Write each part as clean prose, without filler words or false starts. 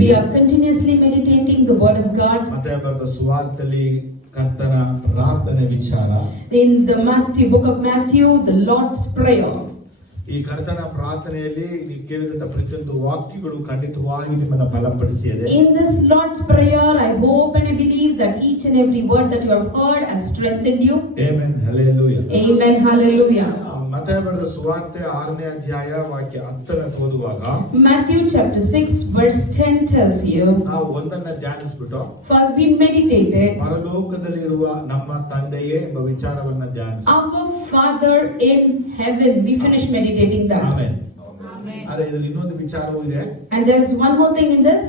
We are continuously meditating the word of God. ಮತ್ತಾಯ ಬರೆದ ಸುವಾರ್ತೆಯಲ್ಲಿ ಕರ್ತನ ಪ್ರಾರ್ಥನೆ ವಿಚಾರ. In the book of Matthew, the Lord's Prayer. ಈ ಕರ್ತನ ಪ್ರಾರ್ಥನೆಯಲ್ಲಿ ನೀವು ಕೇಳಿದಂತ ಪ್ರತಿಯೊಂದು ವಾಕ್ಯಗಳು ಖಂಡಿತವಾಗಿ ನಿಮ್ಮನ್ನು ಬಲಪಡಿಸಿದೆ. In this Lord's Prayer, I hope and I believe that each and every word that you have heard have strengthened you. Amen. Hallelujah. Amen. Hallelujah. ಮತ್ತಾಯ ಬರೆದ ಸುವಾರ್ತೆ 6ನೇ ಅಧ್ಯಾಯ ವಾಕ್ಯ 10 ಓದುವಾಗ Matthew chapter 6 verse 10 tells you, ನಾವು ಒಂದನ್ನ ಧ್ಯಾನಿಸ್ಬಿಟ್ಟು for we meditated ಪರಲೋಕದಲ್ಲಿರುವ ನಮ್ಮ ತಂದೆಯೇ ಎಂಬ ವಿಚಾರವನ್ನ ಧ್ಯಾನಿಸಿ. our Father in heaven. We finished meditating that. Amen. ಆದರೆ ಇದರಲ್ಲಿ ಇನ್ನೊಂದು ವಿಚಾರವೂ ಇದೆ. And there is one more thing in this.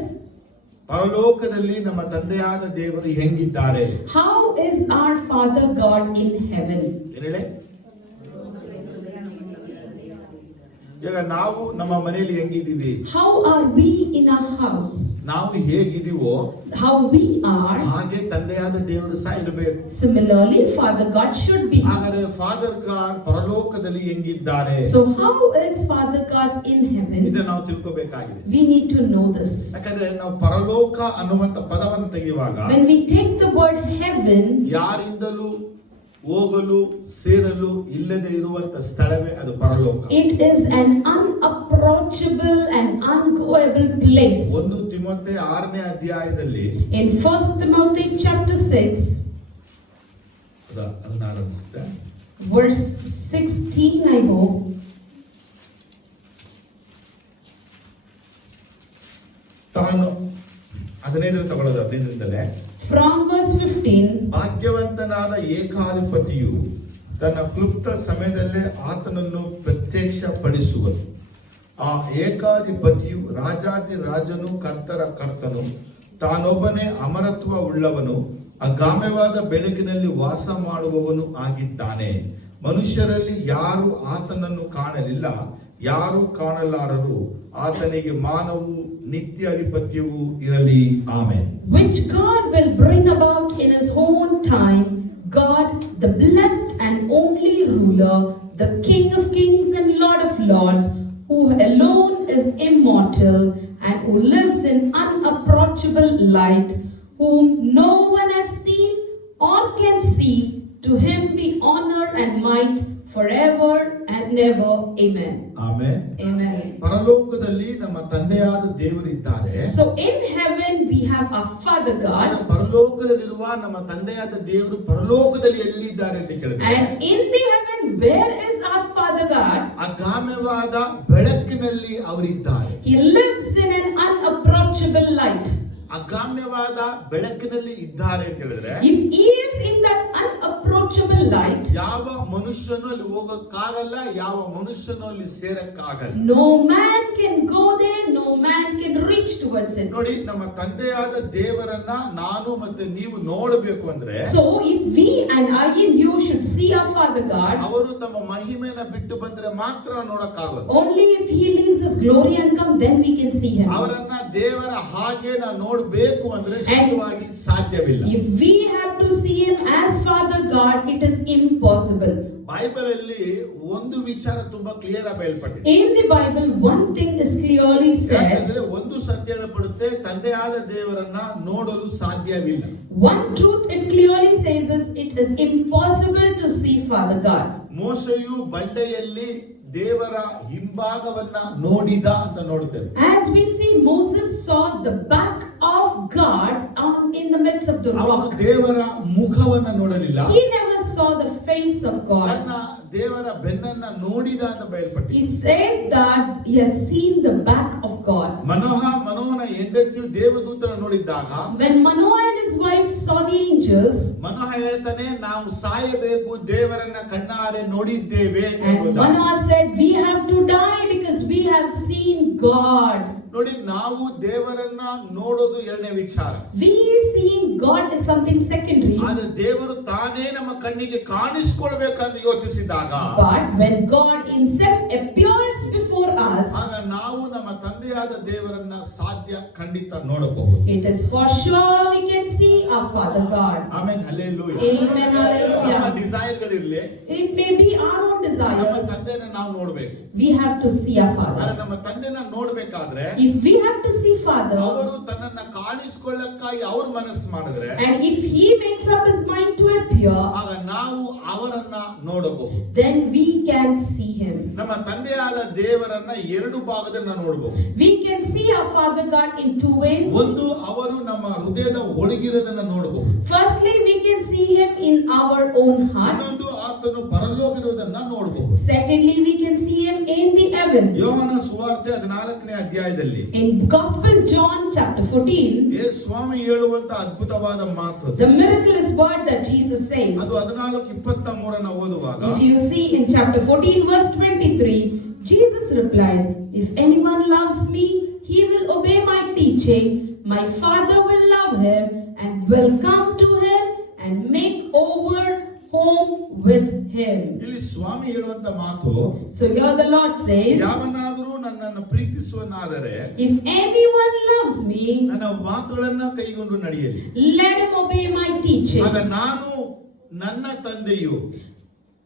ಪರಲೋಕದಲ್ಲಿ ನಮ್ಮ ತಂದೆಯಾದ ದೇವರು ಹೆಂಗಿದ್ದಾರೆ? How is our Father God in heaven? ಹೇಳಿ. ಈಗ ನಾವು ನಮ್ಮ ಮನೆಯಲ್ಲಿ ಹೆಂಗಿದ್ದೀವಿ? How are we in our house? ನಾವು ಹೇಗಿದೀವೋ how we are, ಹಾಗೆ ತಂದೆಯಾದ ದೇವರು ಸಹ ಇರಬೇಕು. Similarly, Father God should be. ಹಾಗಾದ್ರೆ ಫಾದರ್ ಗಾಡ್ ಪರಲೋಕದಲ್ಲಿ ಹೆಂಗಿದ್ದಾರೆ? So how is Father God in heaven? ಇದನ್ನ ನಾವು ತಿಳ್ಕೋಬೇಕಾಗಿದೆ. We need to know this. ಯಾಕಂದ್ರೆ ನಾವು ಪರಲೋಕ ಅನ್ನುವಂತ ಪದವನ್ನು ತೆಗೆಯುವಾಗ when we take the word heaven, ಯಾರಿಂದಲೂ ಹೋಗಲು ಸೇರಲು ಇಲ್ಲದೆ ಇರುವಂತ ಸ್ಥಳವೇ ಅದು ಪರಲೋಕ. it is an unapproachable and ungoable place. 1 ತಿಮೋಥೆ 6ನೇ ಅಧ್ಯಾಯದಲ್ಲಿ In 1 Timothy chapter 6 ಅದನ್ನ ಆರಂಭಿಸುತ್ತೆ verse 16, I hope. ತಾನು 15 ತಗೊಳ್ಳೋದು 15ರಿಂದಲೇ From verse 15, ಭಾಗ್ಯವಂತನಾದ ಏಕಾಧಿಪತಿಯು ತನ್ನ ಕ್ಲುಪ್ತ ಸಮಯದಲ್ಲೇ ಆತನನ್ನು ಪ್ರತ್ಯಕ್ಷಪಡಿಸುವನು. ಆ ಏಕಾಧಿಪತಿಯು ರಾಜಾದಿ ರಾಜನು ಕರ್ತರ ಕರ್ತನು, ತಾನೊಬ್ಬನೇ ಅಮರತ್ವ ಉಳ್ಳವನು, ಅಗಾಮ್ಯವಾದ ಬೆಳಕಿನಲ್ಲಿ ವಾಸ ಮಾಡುವವನು ಆಗಿದ್ದಾನೆ. ಮನುಷ್ಯರಲ್ಲಿ ಯಾರು ಆತನನ್ನು ಕಾಣಲಿಲ್ಲ, ಯಾರು ಕಾಣಲಾರರು. ಆತನಿಗೆ ಮಾನವು ನಿತ್ಯ ಅಧಿಪತ್ಯವೂ ಇರಲಿ. Amen. which God will bring about in his own time, God the blessed and only ruler, the King of kings and Lord of lords, who alone is immortal and who lives in unapproachable light, whom no one has seen or can see. To him be honor and might forever and ever. Amen. Amen. Amen. ಪರಲೋಕದಲ್ಲಿ ನಮ್ಮ ತಂದೆಯಾದ ದೇವರಿದ್ದಾರೆ. So in heaven we have our Father God. ಪರಲೋಕದಲ್ಲಿರುವ ನಮ್ಮ ತಂದೆಯಾದ ದೇವರು ಪರಲೋಕದಲ್ಲಿ ಎಲ್ಲಿದ್ದಾರೆ ಅಂತ ಕೇಳಿದ್ರೆ, And in the heaven, where is our Father God? ಅಗಾಮ್ಯವಾದ ಬೆಳಕಿನಲ್ಲಿ ಅವರಿದ್ದಾರೆ. He lives in an unapproachable light. ಅಗಾಮ್ಯವಾದ ಬೆಳಕಿನಲ್ಲಿ ಇದ್ದಾರೆ ಅಂತ ಹೇಳಿದ್ರೆ, If he is in that unapproachable light, ಯಾವ ಮನುಷ್ಯನು ಅಲ್ಲಿ ಹೋಗಕ್ಕಾಗಲ್ಲ, ಯಾವ ಮನುಷ್ಯನು ಅಲ್ಲಿ ಸೇರಕ್ಕಾಗಲ್ಲ. no man can go there, no man can reach towards it. ನೋಡಿ, ನಮ್ಮ ತಂದೆಯಾದ ದೇವರನ್ನ ನಾನು ಮತ್ತೆ ನೀವು ನೋಡಬೇಕು ಅಂದ್ರೆ, So if we and I and you should see our Father God, ಅವರು ತಮ್ಮ ಮಹಿಮೆನ ಬಿಟ್ಟು ಬಂದ್ರೆ ಮಾತ್ರ ನೋಡಕ್ಕಾಗಲ್ಲ. only if he leaves his glory and come, then we can see him. ಅವರನ್ನ ದೇವರ ಹಾಗೆ ನಾವು ನೋಡಬೇಕು ಅಂದ್ರೆ ಶುದ್ಧವಾಗಿ ಸಾಧ್ಯವಿಲ್ಲ. If we have to see him as Father God, it is impossible. Bible ಅಲ್ಲಿ ಒಂದು ವಿಚಾರ ತುಂಬಾ ಕ್ಲಿಯರ್ ಆಗಿ ಬಯಲ್ಪಟ್ಟಿದೆ. In the Bible, one thing is clearly said. ಯಾಕಂದ್ರೆ ಒಂದು ಸತ್ಯ ಹೇಳಲ್ಪಡುತ್ತೆ, ತಂದೆಯಾದ ದೇವರನ್ನ ನೋಡಲು ಸಾಧ್ಯವಿಲ್ಲ. One truth it clearly says is it is impossible to see Father God. ಮೋಶೆಯು ಬಂಡೆಯಲ್ಲಿ ದೇವರ ಹಿಂಭಾಗವನ್ನ ನೋಡಿದ ಅಂತ ನೋಡುತ್ತೇವೆ. As we see, Moses saw the back of God in the midst of the ಅವನು rock. ದೇವರ ಮುಖವನ್ನ ನೋಡಲಿಲ್ಲ. He never saw the face of God. ತನ್ನ ದೇವರ ಬೆನ್ನನ್ನ ನೋಡಿದ ಅಂತ ಬಯಲ್ಪಟ್ಟಿದೆ. He said that he has seen the back of God. ಮನೋಹನ ಹೆಂಡತಿಯು ದೇವದೂತನ ನೋಡಿದಾಗ, When Manoah and his wife saw the angels, ಮನೋಹ ಹೇಳ್ತಾನೆ, ನಾವು ಸಾಯಬೇಕು, ದೇವರನ್ನ ಕಣ್ಣಾರೆ ನೋಡಿದ್ದೇವೆ and ಎಂಬುದಾಗಿ. Manoah said, we have to die because we have seen God. ನೋಡಿ, ನಾವು ದೇವರನ್ನ ನೋಡೋದು ಎರಡನೇ ವಿಚಾರ. We seeing God is something secondary. ಆದ್ರೆ ದೇವರು ತಾನೇ ನಮ್ಮ ಕಣ್ಣಿಗೆ ಕಾಣಿಸಿಕೊಳ್ಬೇಕಂತ ಯೋಚಿಸಿದಾಗ, But when God himself appears before us, ಆಗ ನಾವು ನಮ್ಮ ತಂದೆಯಾದ ದೇವರನ್ನ ಸಾಧ್ಯ ಖಂಡಿತ ನೋಡಬಹುದು. it is for sure we can see our Father God. Amen, hallelujah. Amen, ನಮ್ಮ hallelujah. ಡಿಸೈರ್ಗಳಿರ್ಲಿ, It may be our own ನಮ್ಮ desires. ತಂದೆನ ನಾವು ನೋಡ್ಬೇಕು. We have to see our ಆದ್ರೆ Father. ನಮ್ಮ ತಂದೆನ ನೋಡ್ಬೇಕಾದ್ರೆ If we have to see Father, ಅವರು ತನ್ನನ್ನ ಕಾಣಿಸ್ಕೊಳ್ಳಕ್ಕಾಗಿ ಅವ್ರ ಮನಸ್ಸು ಮಾಡಿದ್ರೆ, and if He makes up His mind to appear, ಆಗ ನಾವು ಅವರನ್ನ ನೋಡಬಹುದು. then we can see Him. ನಮ್ಮ ತಂದೆಯಾದ ದೇವರನ್ನ ಎರಡು ಭಾಗದಿಂದ ನೋಡಬಹುದು. We can see our Father God in two ways. ಒಂದು, ಅವರು ನಮ್ಮ ಹೃದಯದ ಒಳಗಿರೋದನ್ನ ನೋಡಬಹುದು. Firstly, we can see Him in our own heart. ಇನ್ನೊಂದು, ಆತನು ಪರಲೋಕಿರುವುದನ್ನ ನೋಡಬಹುದು. Secondly, we can see Him in the heaven. ಯೋಹಾನ ಸುವಾರ್ತೆ 14ನೇ ಅಧ್ಯಾಯದಲ್ಲಿ In Gospel John chapter 14, ಯೇಸು ಸ್ವಾಮಿ ಹೇಳುವಂತ ಅದ್ಭುತವಾದ ಮಾತು ಅದು. the miraculous word that Jesus says. ಅದು 14:23 ಓದುವಾಗ, If you see in chapter 14 verse 23, Jesus replied, "If anyone loves me, he will obey my teaching. My Father will love him and will come to him and make over home with him." ಇಲ್ಲಿ ಸ್ವಾಮಿ ಹೇಳುವಂತ ಮಾತು, So here the Lord says, ಯಾವನಾದರೂ ನನ್ನನ್ನು ಪ್ರೀತಿಸುವನಾದರೆ "If anyone loves me, ನನ್ನ ಮಾತುಗಳನ್ನ ಕೈಗೊಂಡು ನಡೆಯಲಿ. let him obey my teaching. ಆಗ ನಾನು ನನ್ನ ತಂದೆಯು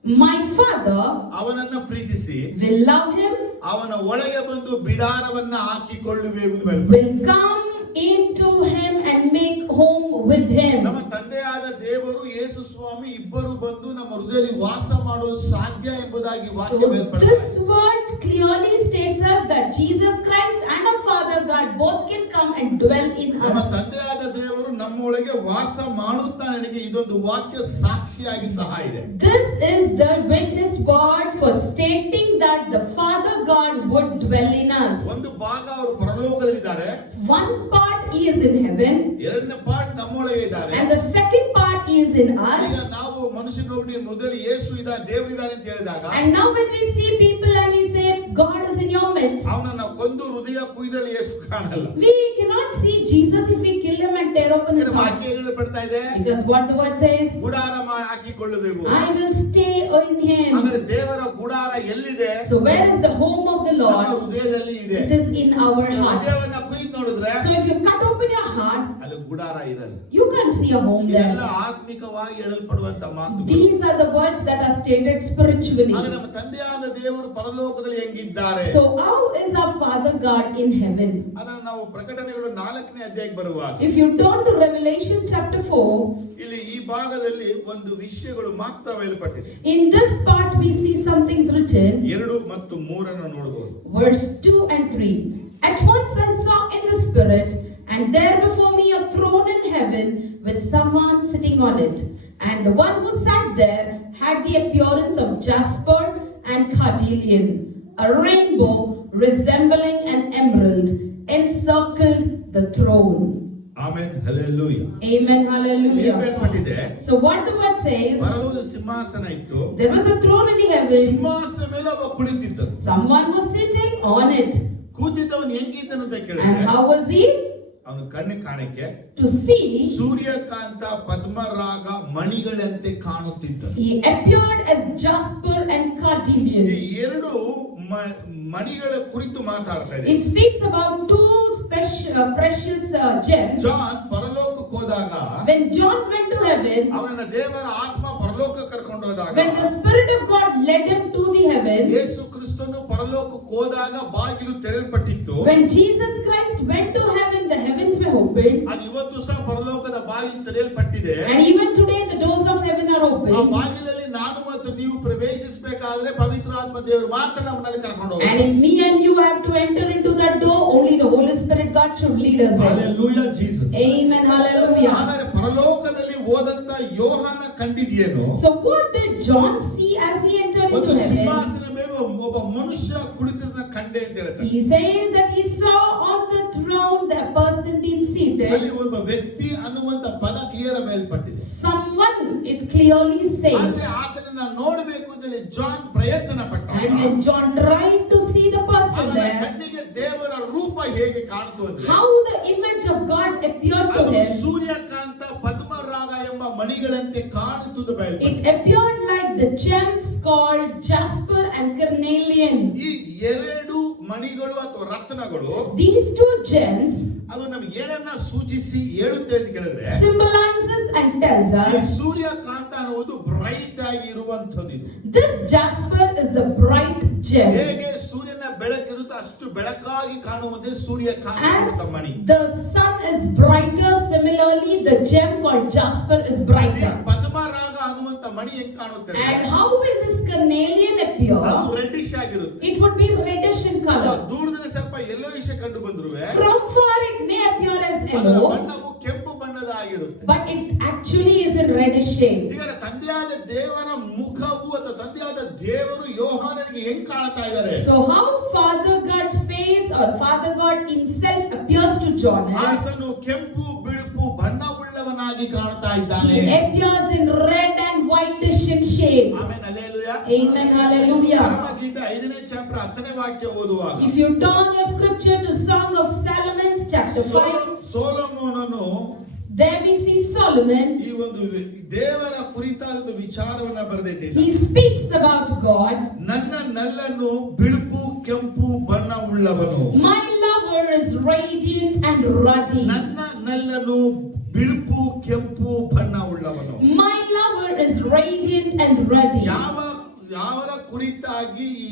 My Father ಅವನನ್ನ ಪ್ರೀತಿಸಿ will love him, ಅವನ ಒಳಗೆ ಬಂದು ಬಿಡಾರವನ್ನ ಹಾಕಿಕೊಳ್ಳುವೆವು. will come into him and make home with him." ನಮ್ಮ ತಂದೆಯಾದ ದೇವರು ಯೇಸು ಸ್ವಾಮಿ ಇಬ್ಬರು ಬಂದು ನಮ್ಮ ಹೃದಯದಲ್ಲಿ ವಾಸ ಮಾಡಲು ಸಾಧ್ಯ ಎಂಬುದಾಗಿ ವಾಕ್ಯ So ಬೇರ್ಪಡುತ್ತದೆ. this word clearly states us that Jesus Christ and our Father God both can come and dwell in ನಮ್ಮ us. ತಂದೆಯಾದ ದೇವರು ನಮ್ಮೊಳಗೆ ವಾಸ ಮಾಡುತ್ತಾನೆ. ಇದೊಂದು ವಾಕ್ಯ ಸಾಕ್ಷಿಯಾಗಿ ಸಹ ಇದೆ. This is the witness word for stating that the Father God would dwell in us. ಒಂದು ಭಾಗ ಅವರು ಪರಲೋಕದಲ್ಲಿದ್ದಾರೆ, One part He is in heaven, ಎರಡನೇ ಪಾರ್ಟ್ ನಮ್ಮೊಳಗೆ ಇದ್ದಾರೆ. and the second part He is in ಈಗ us. ನಾವು ಮನುಷ್ಯನೊಬ್ಬನಿಗೆ ಮೊದಲು ಯೇಸು ಇದ್ದಾನೆ, ದೇವರಿದ್ದಾನೆ ಅಂತ ಹೇಳಿದಾಗ, And now when we see people and we say God is in your midst, ಅವನನ್ನ ಕೊಂದು ಹೃದಯ ಕುಯ್ದಲ್ಲಿ ಯೇಸು ಕಾಣಲ್ಲ. we cannot see Jesus if we kill him and tear open his heart. ವಾಕ್ಯ ಹೇಳಲ್ಪಡ್ತಾ ಇದೆ, Because what the word says, ಗುಡಾರ ಹಾಕಿಕೊಳ್ಳುವೆವು. I will stay in him. ಆದರೆ ದೇವರ ಗುಡಾರ ಎಲ್ಲಿದೆ? So where is the home of the ನಮ್ಮ Lord? ಹೃದಯದಲ್ಲಿ ಇದೆ. It is in our heart. ಹೃದಯವನ್ನ ಕುಯ್ದು ನೋಡಿದ್ರೆ So if you cut open your heart, ಅಲ್ಲಿ ಗುಡಾರ ಇರಲ್ಲ. you can't see a home ಇದೆಲ್ಲ there. ಆತ್ಮಿಕವಾಗಿ ಹೇಳಲ್ಪಡುವಂತ ಮಾತುಗಳು. These are the words that are stated spiritually. ಆಗ ನಮ್ಮ ತಂದೆಯಾದ ದೇವರು ಪರಲೋಕದಲ್ಲಿ ಹೆಂಗಿದ್ದಾರೆ? So how is our Father God in heaven? ಅದನ್ನು ನಾವು ಪ್ರಕಟಣೆಗಳು 4ನೇ ಅಧ್ಯಾಯಕ್ಕೆ ಬರುವಾಗ If you turn to Revelation chapter 4, ಇಲ್ಲಿ ಈ ಭಾಗದಲ್ಲಿ ಒಂದು ವಿಷಯಗಳು ಮಾತ್ರ ಬಯಲ್ಪಟ್ಟಿದೆ. in this part we see some things written. 2 ಮತ್ತು 3 ನೋಡಬಹುದು. Verse 2 and 3. At once I saw in the Spirit, and there before me a throne in heaven with someone sitting on it. And the one who sat there had the appearance of jasper and carnelian. A rainbow resembling an emerald encircled the throne. Amen, hallelujah. Amen, ಏನ್ hallelujah. ಬಯಲ್ಪಟ್ಟಿದೆ? So what the word says, ಪರಲೋಕದ ಸಿಂಹಾಸನ ಇತ್ತು, there was a throne in the heaven. ಸಿಂಹಾಸನ ಮೇಲೆ ಒಬ್ಬ ಕುಳಿತಿದ್ದ. Someone was sitting on it. ಕೂತಿದ್ದವನು ಹೆಂಗಿದ್ದನು ಅಂತ And ಕೇಳಿದ್ರೆ, how was he? ಅವನು ಕಣ್ಣು ಕಾಣಕ್ಕೆ To see, ಸೂರ್ಯಕಾಂತ ಪದ್ಮರಾಗ ಮಣಿಗಳಂತೆ ಕಾಣುತ್ತಿದ್ದ. he appeared as jasper and carnelian. ಈ ಎರಡು ಮಣಿಗಳ ಕುರಿತು ಮಾತಾಡ್ತಾ ಇದೆ. It speaks about two precious gems. John ಪರಲೋಕಕ್ಕೆ ಹೋದಾಗ, When John went to heaven, ಅವನನ್ನ ದೇವರ ಆತ್ಮ ಪರಲೋಕ ಕರ್ಕೊಂಡು ಹೋದಾಗ, when the Spirit of God led him to the heaven, ಯೇಸು ಕ್ರಿಸ್ತನು ಪರಲೋಕಕ್ಕೆ ಹೋದಾಗ ಬಾಗಿಲು ತೆರೆಯಲ್ಪಟ್ಟಿತ್ತು. when Jesus Christ went to heaven, the heavens were opened. ಅದು ಇವತ್ತು ಸಹ ಪರಲೋಕದ ಬಾಗಿಲು ತೆರೆಯಲ್ಪಟ್ಟಿದೆ. And even today the doors of heaven are ಆ opened. ಬಾಗಿಲಲ್ಲಿ ನಾನು ಮತ್ತು ನೀವು ಪ್ರವೇಶಿಸಬೇಕಾದ್ರೆ ಪವಿತ್ರಾತ್ಮ ದೇವರು ಮಾತ್ರ ನಮ್ಮನ್ನ ಕರ್ಕೊಂಡು ಹೋಗ್ತಾರೆ. And if me and you have to enter into that door, only the Holy Spirit God should lead us in. Hallelujah, Jesus. Amen, hallelujah. ಹಾಗಾದ್ರೆ ಪರಲೋಕದಲ್ಲಿ ಹೋದಂತ ಯೋಹಾನ ಕಂಡಿದ್ದೇನು? So what did John see as he entered ಒಂದು into heaven? ಸಿಂಹಾಸನ ಮೇಲೆ ಒಬ್ಬ ಮನುಷ್ಯ ಕುಳಿತಿರೋದನ್ನ ಕಂಡೆ ಅಂತ ಹೇಳ್ತಾರೆ. He says that he saw on the throne the person being seated. ಅಲ್ಲಿ ಒಬ್ಬ ವ್ಯಕ್ತಿ ಅನ್ನುವಂತ ಪದ ಕ್ಲಿಯರ್ ಮೇಲ್ಪಟ್ಟಿದೆ. Someone, it clearly says. ಆದ್ರೆ ಆತನನ್ನ ನೋಡಬೇಕು ಅಂತ ಹೇಳಿ ಜಾನ್ ಪ್ರಯತ್ನ ಪಟ್ಟ. And when John tried to see the person ಅವನ there, ಕಣ್ಣಿಗೆ ದೇವರ ರೂಪ ಹೇಗೆ ಕಾಣ್ತು ಅಂದ್ರೆ, how the image of God appeared to ಅದು him. ಸೂರ್ಯಕಾಂತ ಪದ್ಮರಾಗ ಎಂಬ ಮಣಿಗಳಂತೆ ಕಾಣುತ್ತದೆ ಬಯಲ್ಪಟ್ಟಿದೆ. It appeared like the gems called jasper and carnelian. ಈ ಎರಡು ಮಣಿಗಳು ಅಥವಾ ರತ್ನಗಳು these two gems ಅದು ನಮ್ಗೆ ಏನನ್ನ ಸೂಚಿಸಿ ಹೇಳುತ್ತೆ ಅಂತ ಕೇಳಿದ್ರೆ symbolizes and tells ಈ us ಸೂರ್ಯಕಾಂತ ಅನ್ನುವುದು ಬ್ರೈಟ್ ಆಗಿ ಇರುವಂತದ್ದು ಇದು. this jasper is the bright gem. ಹೇಗೆ ಸೂರ್ಯನ ಬೆಳಕಿರುತ್ತೋ ಅಷ್ಟು ಬೆಳಕಾಗಿ ಕಾಣುವಂತೆ ಸೂರ್ಯಕಾಂತ As ಅಂತ ಮಣಿ. the sun is brighter, similarly the gem called jasper is brighter. ಪದ್ಮರಾಗ ಅನ್ನುವಂತ ಮಣಿ ಹೆಂಗ್ ಕಾಣುತ್ತೆ And how will this carnelian appear? ಅದು ರೆಡ್ಡಿಶ್ ಆಗಿರುತ್ತೆ. It would be reddish in color. ದೂರದಲ್ಲಿ ಸ್ವಲ್ಪ ಯೆಲ್ಲೋಯಿಶ್ ಕಂಡು ಬಂದ್ರುವೆ From far it may appear as ಅದರ yellow, ಬಣ್ಣವು ಕೆಂಪು ಬಣ್ಣದ ಆಗಿರುತ್ತೆ. but it actually is in reddish shade. ಈಗ ತಂದೆಯಾದ ದೇವರ ಮುಖವು ಅಥವಾ ತಂದೆಯಾದ ದೇವರು ಯೋಹಾನನಿಗೆ ಹೆಂಗ್ ಕಾಣ್ತಾ ಇದ್ದಾರೆ? So how Father God's face or Father God himself appears to John as ಆತನು ಕೆಂಪು ಬಿಳುಪು ಬಣ್ಣವುಳ್ಳವನಾಗಿ ಕಾಣ್ತಾ ಇದ್ದಾನೆ. he appears in red and whitish in shades. Amen, hallelujah. Amen, hallelujah. ಪರಮಗೀತೆ 5ನೇ ಚಾಪ್ಟರ್ 10ನೇ ವಾಕ್ಯ ಓದುವಾಗ If you turn your scripture to Song of Solomon chapter 5, ಸೊಲೊಮೋನನು there we see Solomon. ಈ ಒಂದು ದೇವರ ಕುರಿತಾದ ವಿಚಾರವನ್ನ ಬರೆದಿದ್ದಾನೆ. He speaks about God. ನನ್ನ ನಲ್ಲನ್ನು ಬಿಳುಪು ಕೆಂಪು ಬಣ್ಣವುಳ್ಳವನು. My lover is radiant and ruddy. ನನ್ನ ನಲ್ಲನ್ನು ಬಿಳುಪು ಕೆಂಪು ಬಣ್ಣವುಳ್ಳವನು. My lover is radiant and ruddy. ಯಾವರ ಕುರಿತಾಗಿ ಈ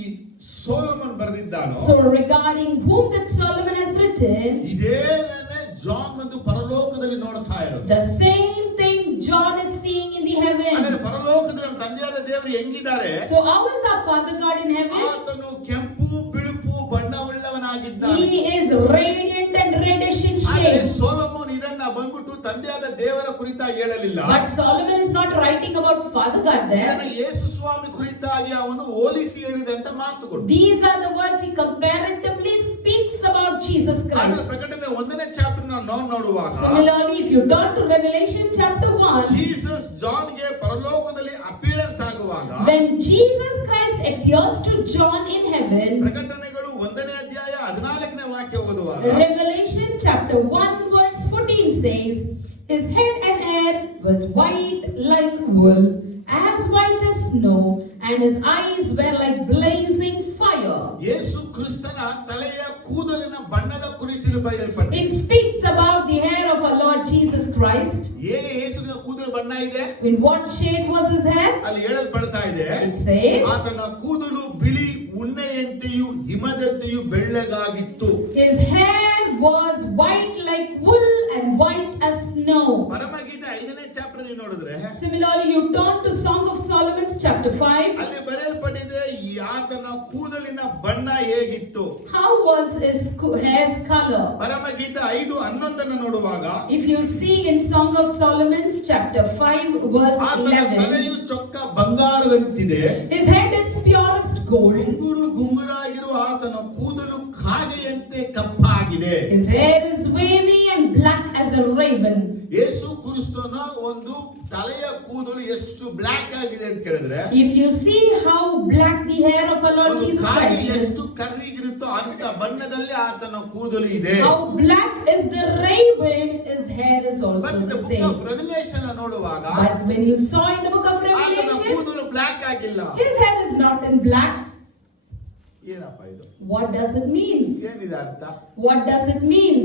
ಸೊಲೊಮನ್ ಬರೆದಿದ್ದಾನೋ, So regarding whom that Solomon has written, ಇದೇನೇ ಜಾನ್ ಒಂದು ಪರಲೋಕದಲ್ಲಿ ನೋಡ್ತಾ ಇರೋದು. the same thing John is seeing in the ಅಂದ್ರೆ heaven. ಪರಲೋಕದಲ್ಲಿ ನಮ್ಮ ತಂದೆಯಾದ ದೇವರು ಹೆಂಗಿದ್ದಾರೆ? So how is our Father God in heaven? ಆತನು ಕೆಂಪು ಬಿಳುಪು ಬಣ್ಣವುಳ್ಳವನಾಗಿದ್ದಾನೆ. He is radiant and reddish in ಆದರೆ shade. ಸೊಲೊಮೋನ್ ಇದನ್ನ ಬಂದ್ಬಿಟ್ಟು ತಂದೆಯಾದ ದೇವರ ಕುರಿತಾಗಿ ಹೇಳಲಿಲ್ಲ. But Solomon is not writing about Father God there. ಇದನ್ನ ಯೇಸು ಸ್ವಾಮಿ ಕುರಿತಾಗಿ ಅವನು ಹೋಲಿಸಿ ಹೇಳಿದಂತ ಮಾತುಗಳು. These are the words he comparatively speaks about Jesus ಆದ್ರೆ Christ. ಪ್ರಕಟಣೆ 1ನೇ ಚಾಪ್ಟರ್ ನಾವು ನೋಡುವಾಗ Similarly, if you turn to Revelation chapter 1, ಜೀಸಸ್ ಜಾನ್ಗೆ ಪರಲೋಕದಲ್ಲಿ ಅಪಿಯರೆನ್ಸ್ ಆಗುವಾಗ when Jesus Christ appears to John in heaven, ಪ್ರಕಟಣೆಗಳು 1ನೇ ಅಧ್ಯಾಯ 14ನೇ ವಾಕ್ಯ ಓದುವಾಗ Revelation chapter 1 verse 14 says, his head and hair was white like wool, as white as snow, and his eyes were like blazing fire. ಯೇಸು ಕ್ರಿಸ್ತನ ತಲೆಯ ಕೂದಲಿನ ಬಣ್ಣದ ಕುರಿತು ಬರೆಯಲ್ಪಟ್ಟಿದೆ. It speaks about the hair of our Lord Jesus Christ. ಹೇಗೆ ಯೇಸುವಿನ ಕೂದಲು ಬಣ್ಣ ಇದೆ? In what shade was his hair? ಅಲ್ಲಿ ಹೇಳಲ್ಪಡ್ತಾ ಇದೆ, It says, ಆತನ ಕೂದಲು ಬಿಳಿ ಉಣ್ಣೆಯಂತೆಯೂ ಹಿಮದಂತೆಯೂ ಬೆಳ್ಳಗಾಗಿತ್ತು. his hair was white like wool and white as snow. ಪರಮಗೀತೆ 5ನೇ ಚಾಪ್ಟರ್ ನೀವು ನೋಡಿದ್ರೆ Similarly, you turn to Song of Solomon chapter 5. ಅಲ್ಲಿ ಬರೆಯಲ್ಪಟ್ಟಿದೆ ಈ ಆತನ ಕೂದಲಿನ ಬಣ್ಣ ಹೇಗಿತ್ತು. How was his hair's color? ಪರಮಗೀತೆ 5:11 ನೋಡುವಾಗ If you see in Song of Solomon chapter 5 verse ಆತನ 11, ತಲೆಯು ಚೊಕ್ಕ ಬಂಗಾರದಂತಿದೆ, his head is purest gold, ಗುಂಗುರಾಗಿರುವ ಆತನ ಕೂದಲು ಕಾಗೆಯಂತೆ ಕಪ್ಪಾಗಿದೆ. his hair is wavy and black as a raven. ಯೇಸು ಕ್ರಿಸ್ತನ ಒಂದು ತಲೆಯ ಕೂದಲು ಎಷ್ಟು ಬ್ಲಾಕ್ ಆಗಿದೆ ಅಂತ ಕೇಳಿದ್ರೆ, If you see how black the hair of our Lord ಒಂದು Jesus ಕಾಗೆ Christ ಎಷ್ಟು is, ಕರ್ರಿಗಿರುತ್ತೋ ಅಂತ ಬಣ್ಣದಲ್ಲಿ ಆತನ ಕೂದಲು ಇದೆ. how black is the raven, his hair is also But the the book of same. Revelation ನೋಡುವಾಗ But when you saw in the book of ಆತನ Revelation, ಕೂದಲು ಬ್ಲಾಕ್ ಆಗಿಲ್ಲ. his hair is not in black. ಏನಪ್ಪ ಇದು? What does it mean? ಏನಿದೆ ಅರ್ಥ? What does it mean?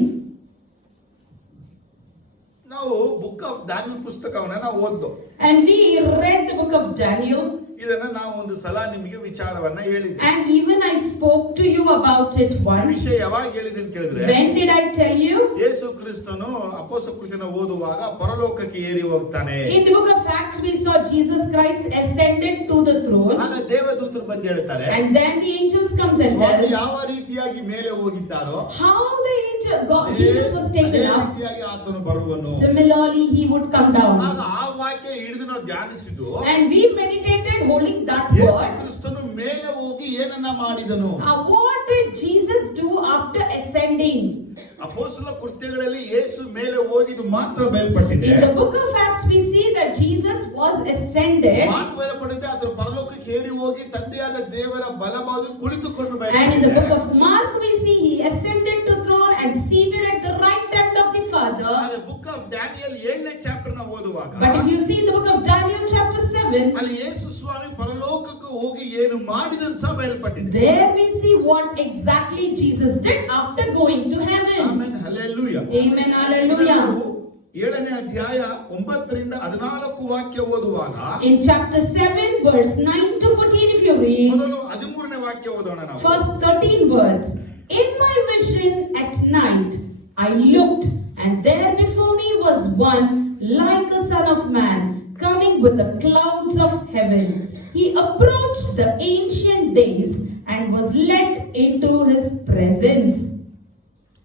ನಾವು book of Daniel ಪುಸ್ತಕವನ್ನ ನಾವು ಓದ್ದೋ. And we read the book of Daniel. ಇದನ್ನ ನಾವು ಒಂದು ಸಲ ನಿಮಗೆ ವಿಚಾರವನ್ನ ಹೇಳಿದ್ವಿ. And even I spoke to you about it once. ವಿಷಯ ಯಾವಾಗ ಹೇಳಿದೆ ಅಂತ ಕೇಳಿದ್ರೆ, When did I tell you? ಯೇಸು ಕ್ರಿಸ್ತನು ಅಪೊಸ್ತಲ ಕೃತ್ಯನ ಓದುವಾಗ ಪರಲೋಕಕ್ಕೆ ಏರಿ ಹೋಗ್ತಾನೆ. In the book of Acts we saw Jesus Christ ascended to the throne. ಆಗ ದೇವದೂತರು ಬಂದು ಹೇಳ್ತಾರೆ, And then the angels comes and ಸ್ವಾಮಿ tells ಯಾವ ರೀತಿಯಾಗಿ ಮೇಲೆ ಹೋಗಿದ್ದಾರೋ how the angel God, Jesus was ಅದೇ taken up. ರೀತಿಯಾಗಿ ಆತನು ಬರುವನು. Similarly he would come down. ಆಗ ಆ ವಾಕ್ಯ ಹಿಡಿದು ನಾವು ಧ್ಯಾನಿಸಿದ್ದು, And we meditated holding that ಯೇಸು word. ಕ್ರಿಸ್ತನು ಮೇಲೆ ಹೋಗಿ ಏನನ್ನ ಮಾಡಿದನು? What did Jesus do after ascending? ಅಪೊಸ್ತಲ ಕೃತ್ಯಗಳಲ್ಲಿ ಯೇಸು ಮೇಲೆ ಹೋಗಿದ್ದು ಮಾತ್ರ ಬಯಲ್ಪಟ್ಟಿದೆ. In the book of Acts we see that Jesus was ascended. ಮಾತ್ರ ಬಯಲ್ಪಟ್ಟಿದೆ, ಅದರ ಪರಲೋಕಕ್ಕೆ ಏರಿ ಹೋಗಿ ತಂದೆಯಾದ ದೇವರ ಬಲಭಾಗದಲ್ಲಿ ಕುಳಿತುಕೊಂಡು And in the book ಬಯಲ್ಪಟ್ಟಿದೆ. of Mark we see he ascended to throne and seated at the right hand of the Father. ಆದ್ರೆ ಬುಕ್ ಆಫ್ ಡ್ಯಾನಿಯಲ್ 7ನೇ ಚಾಪ್ಟರ್ ನ ಓದುವಾಗ But if you see in the book of Daniel chapter 7, ಅಲ್ಲಿ ಯೇಸು ಸ್ವಾಮಿ ಪರಲೋಕಕ್ಕೆ ಹೋಗಿ ಏನು ಏನು ಮಾಡಿದನು ಸಹ ಬಯಲ್ಪಟ್ಟಿದೆ. There we see what exactly Jesus did after going to heaven. Amen, hallelujah. Amen, hallelujah. ನಾವು 7ನೇ ಅಧ್ಯಾಯ 9 ರಿಂದ 14 ವಾಕ್ಯ ಓದುವಾಗ In chapter 7, verse 9 to 14, if you read, ಮೊದಲು 13ನೇ ವಾಕ್ಯ ಓದೋಣ ನಾವು. first 13 words. In my vision at night, I looked, and there before me was one like a son of man, coming with the clouds of heaven. He approached the ancient days and was led into his presence.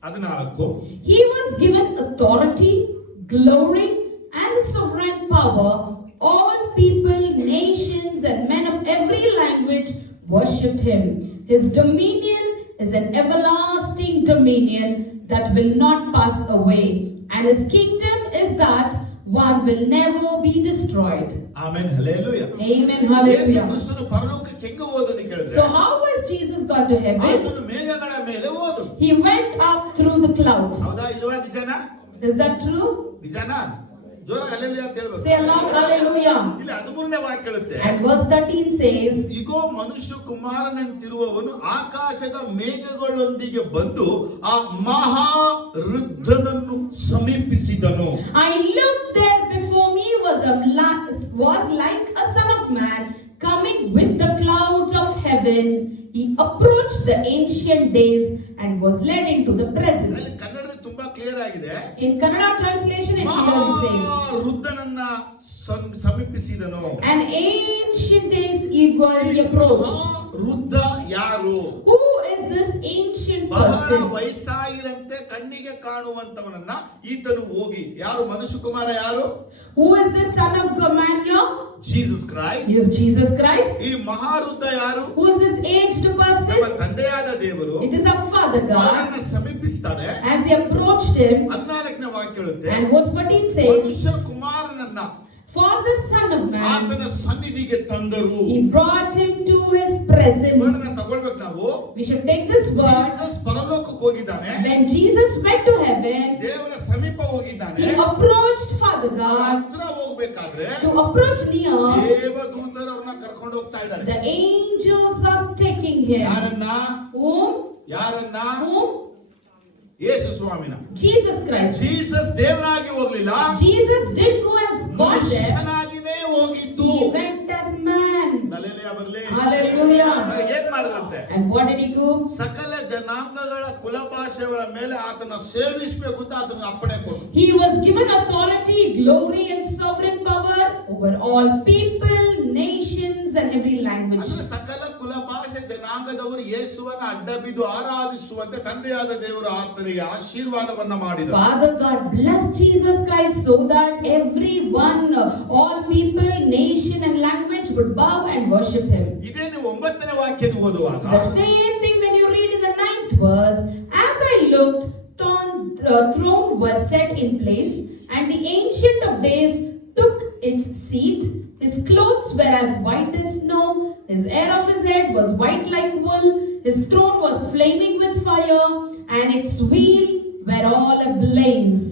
14 He was given authority, glory, and sovereign power. All people, nations, and men of every language worshipped him. His dominion is an everlasting dominion that will not pass away, and his kingdom is that one will never be destroyed. Amen, hallelujah. Amen, ಯೇಸು hallelujah. ಕ್ರಿಸ್ತನು ಪರಲೋಕಕ್ಕೆ ಹೆಂಗೆ ಹೋದನು ಕೇಳಿದ್ರೆ, So how was Jesus got to heaven? ಆತನು ಮೇಘಗಳ ಮೇಲೆ ಹೋದನು. He went up through the clouds. ಹೌದಾ ಇಲ್ವಾ? ನಿಜನಾ? Is that true? ನಿಜನಾ? ಜೋರಾಗಿ ಹಲ್ಲೆಲೂಯಾ ಅಂತ ಹೇಳ್ಬೇಕು. Say aloud, hallelujah. ಇಲ್ಲಿ 13ನೇ ವಾಕ್ಯ ಹೇಳುತ್ತೆ, And verse 13 says, ಇಗೋ ಮನುಷ್ಯ ಕುಮಾರನಂತಿರುವವನು ಆಕಾಶದ ಮೇಘಗಳೊಂದಿಗೆ ಬಂದು ಆ ಮಹಾ ವೃದ್ಧನನ್ನು ಸಮೀಪಿಸಿದನು. I looked, there before me was like a son of man coming with the clouds of heaven. He approached the ancient days and was led into the ಅಲ್ಲಿ presence. ಕನ್ನಡದಲ್ಲಿ ತುಂಬಾ ಕ್ಲಿಯರ್ ಆಗಿದೆ. In Kannada translation it ಮಹಾ clearly says, ವೃದ್ಧನನ್ನ ಸಮೀಪಿಸಿದನು. an ancient days he approached. ಮಹಾ ವೃದ್ಧ ಯಾರು? Who is this ancient ಬಹಳ person? ವಯಸ್ಸಾಗಿರಂತೆ ಕಣ್ಣಿಗೆ ಕಾಣುವಂತವನನ್ನ ಈತನು ಹೋಗಿ, ಯಾರು ಮನುಷ್ಯ ಕುಮಾರ ಯಾರು? Who is the son of man here? Jesus Christ. Is Jesus Christ. ಈ ಮಹಾವೃದ್ಧ ಯಾರು? Who is this aged ನಮ್ಮ person? ತಂದೆಯಾದ ದೇವರು It is our Father God. ಅವನನ್ನ ಸಮೀಪಿಸ್ತಾರೆ. As he approached him, 14ನೇ ವಾಕ್ಯ ಹೇಳುತ್ತೆ, and verse 14 says, ಮನುಷ್ಯ ಕುಮಾರನನ್ನ for the Son of Man, ಆತನ ಸನ್ನಿಧಿಗೆ ತಂದರು. he brought him to his presence. ಇವರನ್ನ ತಗೊಳ್ಬೇಕು ನಾವು. We should take this word. Jesus ಪರಲೋಕಕ್ಕೆ ಹೋಗಿದ್ದಾನೆ, When Jesus went to heaven, ದೇವರ ಸಮೀಪ ಹೋಗಿದ್ದಾನೆ. he approached Father God. ಹತ್ರ ಹೋಗ್ಬೇಕಾದ್ರೆ To approach near, ದೇವದೂತರು ಅವ್ರನ್ನ ಕರ್ಕೊಂಡು ಹೋಗ್ತಾ ಇದ್ದಾರೆ. the angels are taking him. ಯಾರನ್ನ? Whom? Whom? ಯೇಸು ಸ್ವಾಮಿನ. Jesus Christ. ಜೀಸಸ್ ದೇವರಾಗಿ ಹೋಗ್ಲಿಲ್ಲ, Jesus did go as God there. ಮನುಷ್ಯನಾಗಿನೇ ಹೋಗಿದ್ದು. He went as man. Hallelujah ಬರಲಿ. Hallelujah. ಏನ್ ಮಾಡಿದ್ರಂತೆ? And what did he do? ಸಕಲ ಜನಾಂಗಗಳ ಕುಲಭಾಷೆಗಳ ಮೇಲೆ ಆತನ ಸೇವಿಸಬೇಕು ಅಂತ ಆತನ ಅಪ್ಪಣೆ ಕೊಟ್ಟು. He was given authority, glory, and sovereign power over all people, nations, and every language. ಅಂದ್ರೆ ಸಕಲ ಕುಲಭಾಷೆ ಜನಾಂಗದವರು ಯೇಸುವನ್ನ ಅಡ್ಡ ಬಿದ್ದು ಆರಾಧಿಸುವಂತೆ ತಂದೆಯಾದ ದೇವರು ಆತನಿಗೆ ಆಶೀರ್ವಾದವನ್ನ ಮಾಡಿದರು. Father God blessed Jesus Christ so that everyone, all people, nation, and language would bow and worship him. ಇದೇ ನೀವು 9ನೇ ವಾಕ್ಯ ಓದುವಾಗ, The same thing when you read in the 9th verse, as I looked, throne was set in place, and the ancient of days took its seat. His clothes were as white as snow, his hair of his head was white like wool, his throne was flaming with fire, and its wheel were all ablaze.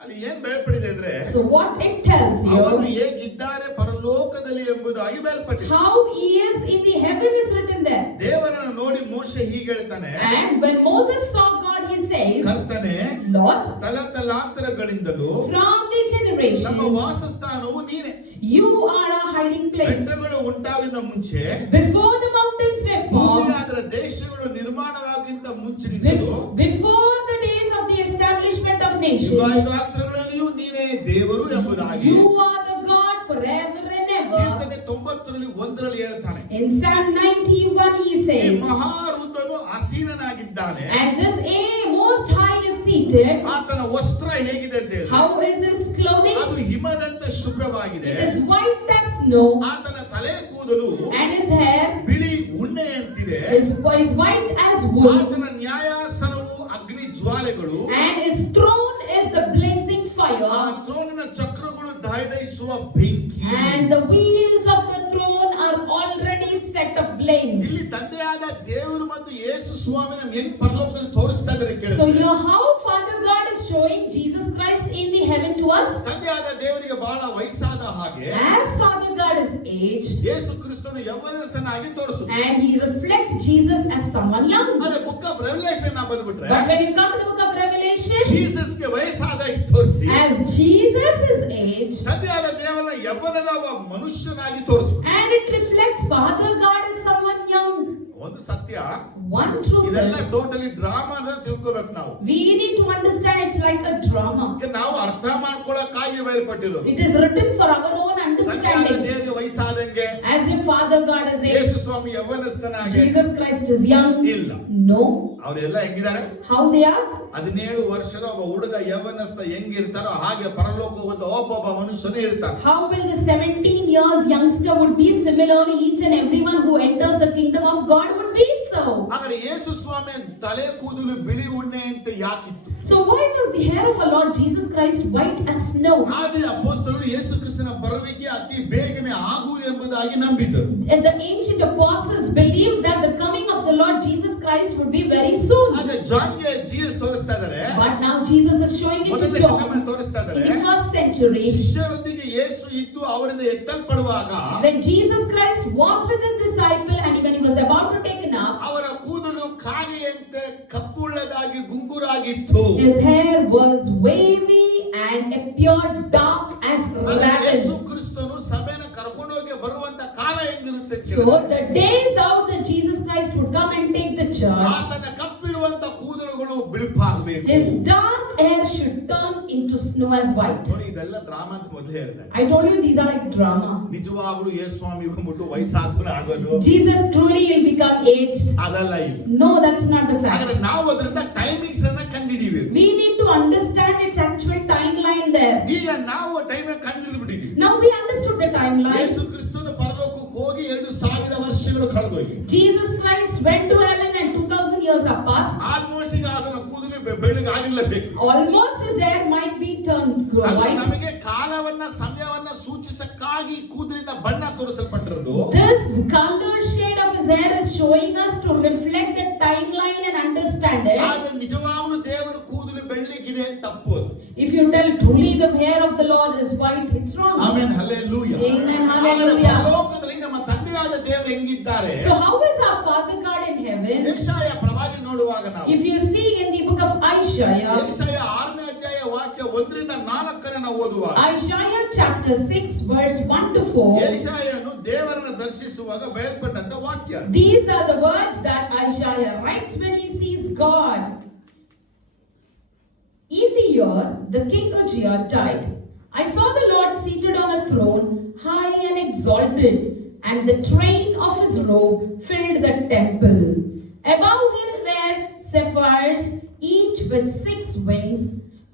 ಅಲ್ಲಿ ಏನ್ ಬೇರ್ಪಡಿದೆ ಅಂದ್ರೆ, So what it tells ಅವರು you, ಹೇಗಿದ್ದಾರೆ ಪರಲೋಕದಲ್ಲಿ ಎಂಬುದಾಗಿ ಬೇರ್ಪಟ್ಟಿದೆ. how he is in the heaven is written there. ದೇವರನ್ನು ನೋಡಿ ಮೋಶೆ ಹೀಗೆ ಹೇಳ್ತಾನೆ, And when Moses saw God, he says, ಕರ್ತನೇ, Lord, ತಲತಲಾಂತರಗಳಿಂದಲೂ from the ನಮ್ಮ generations, ವಾಸಸ್ಥಾನವು ನೀನೆ. you are our hiding place. ಬೆಟ್ಟಗಳು ಉಂಟಾಗಿದ್ದ ಮುಂಚೆ, Before the mountains were ಭೂಮಿ formed, ಅದರ ದೇಶಗಳು ನಿರ್ಮಾಣವಾಗಿದ್ದ ಮುಂಚಿನಿಂದಲೂ before the days of the establishment of nations, ಯುಗಾಯುಗಾಂತರಗಳಲ್ಲಿಯೂ ನೀನೇ ದೇವರು ಎಂಬುದಾಗಿ you are the God forever and ever. ಕೀರ್ತನೆ 90ರಲ್ಲಿ 1ರಲ್ಲಿ ಹೇಳ್ತಾನೆ. In Psalm 91 he ಈ says, ಮಹಾವೃದ್ಧನು ಆಸೀನನಾಗಿದ್ದಾನೆ. and this most high is seated. ಆತನ ವಸ್ತ್ರ ಹೇಗಿದೆ ಅಂತ ಹೇಳಿದ್ರೆ, How is his clothing? ಅದು ಹಿಮದಂತೆ ಶುಭ್ರವಾಗಿದೆ. It is white as snow, ಆತನ ತಲೆ ಕೂದಲು and his hair ಬಿಳಿ ಉಣ್ಣೆಯಂತಿದೆ. is white as wool, ಆತನ ನ್ಯಾಯಾಸನವು ಅಗ್ನಿ ಜ್ವಾಲೆಗಳು, and his throne is the blazing ಆ fire, ತ್ರೋನಿನ ಚಕ್ರಗಳು ದಾಯ್ದೈಸುವ ಬೆಂಕಿ. and the wheels of the throne are already set ablaze. ಇಲ್ಲಿ ತಂದೆಯಾದ ದೇವರು ಮತ್ತು ಯೇಸು ಸ್ವಾಮಿನ ಹೆಂಗ್ ಪರಲೋಕದಲ್ಲಿ ತೋರಿಸ್ತಾ ಇದ್ದಾರೆ So ಕೇಳಿ. here how Father God is showing Jesus Christ in the heaven to us. ತಂದೆಯಾದ ದೇವರಿಗೆ ಬಹಳ ವಯಸ್ಸಾದ ಹಾಗೆ As Father God is aged, ಯೇಸು ಕ್ರಿಸ್ತನು ಯೌವನಸ್ಥನಾಗಿ ತೋರಿಸುತ್ತೆ. and he reflects Jesus as someone young. ಅದೇ ಬುಕ್ ಆಫ್ ರೆವಲೇಷನ್ ಬಂದ್ಬಿಟ್ರೆ But when you come to the book of Revelation, ಜೀಸಸ್ಗೆ ವಯಸ್ಸಾದಾಗಿ ತೋರಿಸಿ as Jesus is aged, ತಂದೆಯಾದ ದೇವರ ಯೌವನದ ಒಬ್ಬ ಮನುಷ್ಯನಾಗಿ ತೋರಿಸುತ್ತೆ. and it reflects Father God as someone young. ಒಂದು ಸತ್ಯ, One truth ಇದೆಲ್ಲ is, ಟೋಟಲಿ ಡ್ರಾಮಾ ಅಂತ ತಿಳ್ಕೋಬೇಕು ನಾವು. we need to understand it's like a drama. ನಾವು ಅರ್ಥ ಮಾಡ್ಕೊಳ್ಳೋಕ್ಕಾಗಿ ಬಯಲ್ಪಟ್ಟಿರೋದು. It is written for our own ತಂದೆಯಾದ understanding. ದೇವರಿಗೆ ವಯಸ್ಸಾದಂಗೆ As if Father God is ಯೇಸು aged, ಸ್ವಾಮಿ ಯೌವನಸ್ಥನಾಗಿ Jesus Christ is young. ಇಲ್ಲ. No. ಅವರೆಲ್ಲ ಹೆಂಗಿದ್ದಾರೆ? How they are? 17 ವರ್ಷದ ಒಬ್ಬ ಹುಡುಗ ಯೌವನಸ್ಥ ಹೆಂಗಿರ್ತಾರೋ ಹಾಗೆ ಪರಲೋಕ ಹೋದ ಒಬ್ಬೊಬ್ಬ ಮನುಷ್ಯನೇ ಇರ್ತಾನೆ. How will the 17 years youngster would be? Similarly, each and everyone who enters the kingdom of God would be so. ಆದರೆ ಯೇಸು ಸ್ವಾಮಿ ತಲೆ ಕೂದಲು ಬಿಳಿ ಉಣ್ಣೆ ಅಂತ ಯಾಕಿತ್ತು? So why was the hair of our Lord Jesus Christ white as snow? ಆದಿ ಅಪೊಸ್ತಲರು ಯೇಸು ಕ್ರಿಸ್ತನ ಬರುವಿಕೆ ಅತಿ ಬೇಗನೆ ಆಗುವುದು ಎಂಬುದಾಗಿ ನಂಬಿದ್ದರು. And the ancient apostles believed that the coming of the Lord Jesus Christ would be very soon. ಆಗ ಜಾನ್ಗೆ ಜೀಸಸ್ ತೋರಿಸ್ತಾ ಇದ್ದಾರೆ. But now Jesus is showing it to ಮೊದಲನೇ John ಶತಮಾನದಲ್ಲಿ ತೋರಿಸ್ತಾ in the ಇದ್ದಾರೆ. first century. ಶಿಷ್ಯರೊಂದಿಗೆ ಯೇಸು ಇದ್ದು ಅವರಿಂದ ಎತ್ತಲ್ಪಡುವಾಗ When Jesus Christ walked with his disciple and when he was about to take a nap, ಅವರ ಕೂದಲು ಕಾಗೆಯಂತೆ ಕಪ್ಪುಳ್ಳದಾಗಿ ಗುಂಗುರಾಗಿತ್ತು. his hair was wavy and appeared dark as ಯೇಸು raven. ಕ್ರಿಸ್ತನು ಸಭೆನ ಕರ್ಕೊಂಡೋಗಿ ಬರುವಂತ ಕಾಲ ಹೆಂಗಿರುತ್ತೆ? So the days out that Jesus Christ would come and take the church, ಆತನ ಕಪ್ಪಿರುವಂತ ಕೂದಲುಗಳು ಬಿಳುಪಾಗಬೇಕು. his dark hair should turn into snow as white. ನೋಡಿ, ಇದೆಲ್ಲ ಡ್ರಾಮಾ ಅಂತ ಮೊದಲೇ ಹೇಳ್ತಾರೆ. I told you these are like drama. ನಿಜವಾಗ್ಲೂ ಯೇಸು ಸ್ವಾಮಿ ಬಂದ್ಬಿಟ್ಟು ವಯಸ್ಸಾದವನು ಆಗೋದು Jesus truly will become aged. ಅದಲ್ಲ ಇದು. No, that's not the ಹಾಗಾದ್ರೆ fact. ನಾವು ಅದರಿಂದ ಟೈಮಿಂಗ್ಸ್ ಅನ್ನ ಕಂಡುಹಿಡಿಯಬೇಕು. We need to understand its actual timeline there. ಈಗ ನಾವು ಟೈಮ್ ಕಂಡುಹಿಡಿದು ಬಿಟ್ಟಿದ್ದೀವಿ. Now we understood the timeline. ಯೇಸು ಕ್ರಿಸ್ತನು ಪರಲೋಕಕ್ಕೆ ಹೋಗಿ 2000 ವರ್ಷಗಳು ಕಳೆದೋಗಿ Jesus Christ went to heaven and 2000 years have passed. Almost ಈಗ ಅದನ್ನ ಕೂದಲು ಬೆಳ್ಳಗಾಗಿರಲೇಬೇಕು. Almost his hair might be turned ಅದು white. ನಮಗೆ ಕಾಲವನ್ನ ಸಮಯವನ್ನ ಸೂಚಿಸಕ್ಕಾಗಿ ಕೂದಲಿನ ಬಣ್ಣ ತೋರಿಸಲ್ಪಟ್ಟಿರೋದು. This colored shade of his hair is showing us to reflect the timeline and understand it. ಆದ್ರೆ ನಿಜವಾಗ್ಲೂ ದೇವರ ಕೂದಲು ಬೆಳ್ಳಗಿದೆ ತಪ್ಪು ಅದು. If you tell truly the hair of the Lord is white, it's wrong. Amen, hallelujah. Amen, ಹಾಗಾದ್ರೆ hallelujah. ಪರಲೋಕದಲ್ಲಿ ನಮ್ಮ ತಂದೆಯಾದ ದೇವರು ಹೆಂಗಿದ್ದಾರೆ? So how is our Father God in heaven? ಯೆಶಾಯ ಪ್ರವಾದಿ ನೋಡುವಾಗ ನಾವು If you see in the book of Isaiah, ಯೆಶಾಯ 6ನೇ ಅಧ್ಯಾಯ ವಾಕ್ಯ 1ರಿಂದ 4 ನಾವು ಓದುವಾಗ Isaiah chapter 6 verse 1 to 4, ಯೆಶಾಯನು ದೇವರನ್ನು ದರ್ಶಿಸುವಾಗ ಬಯಲ್ಪಟ್ಟಂತ ವಾಕ್ಯ. these are the words that Isaiah writes when he sees God. In the year the king Uzziah died, I saw the Lord seated on a throne, high and exalted, and the train of his robe filled the temple. Above him were sapphires, each with 6 wings.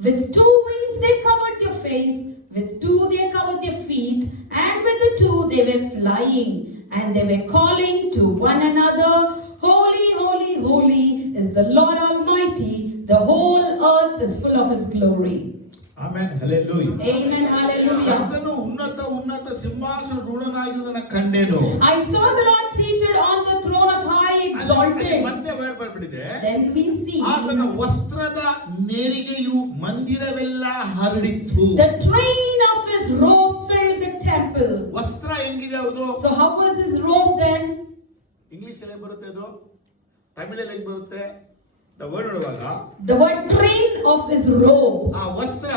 With 2 wings they covered their face, with 2 they covered their feet, and with the 2 they were flying, and they were calling to one another, Holy, holy, holy is the Lord Almighty. The whole earth is full of his glory. Amen, hallelujah. Amen, hallelujah. ಕರ್ತನು ಉನ್ನತ ಸಿಂಹಾಸನ ರೂಢನಾಗಿರುವುದನ್ನು ಕಂಡೆನು. I saw the Lord seated on the throne of high exalted. ಮತ್ತೆ ಬಯಲ್ಪಟ್ಟಿದೆ. Then we see ಆತನ ವಸ್ತ್ರದ ನೆರಿಗೆಯು ಮಂದಿರವೆಲ್ಲ ಹರಡಿತ್ತು. the train of his robe filled the temple. ವಸ್ತ್ರ ಹೆಂಗಿದೆ ಅವ್ರದು? So how was his robe then? English ಅಲ್ಲಿ ಬರುತ್ತೆ ಅದು, ತಮಿಳಲ್ಲಿ ಹೆಂಗ್ ಬರುತ್ತೆ? ವರ್ಡ್ ನೋಡುವಾಗ The word train of his robe, ಆ ವಸ್ತ್ರ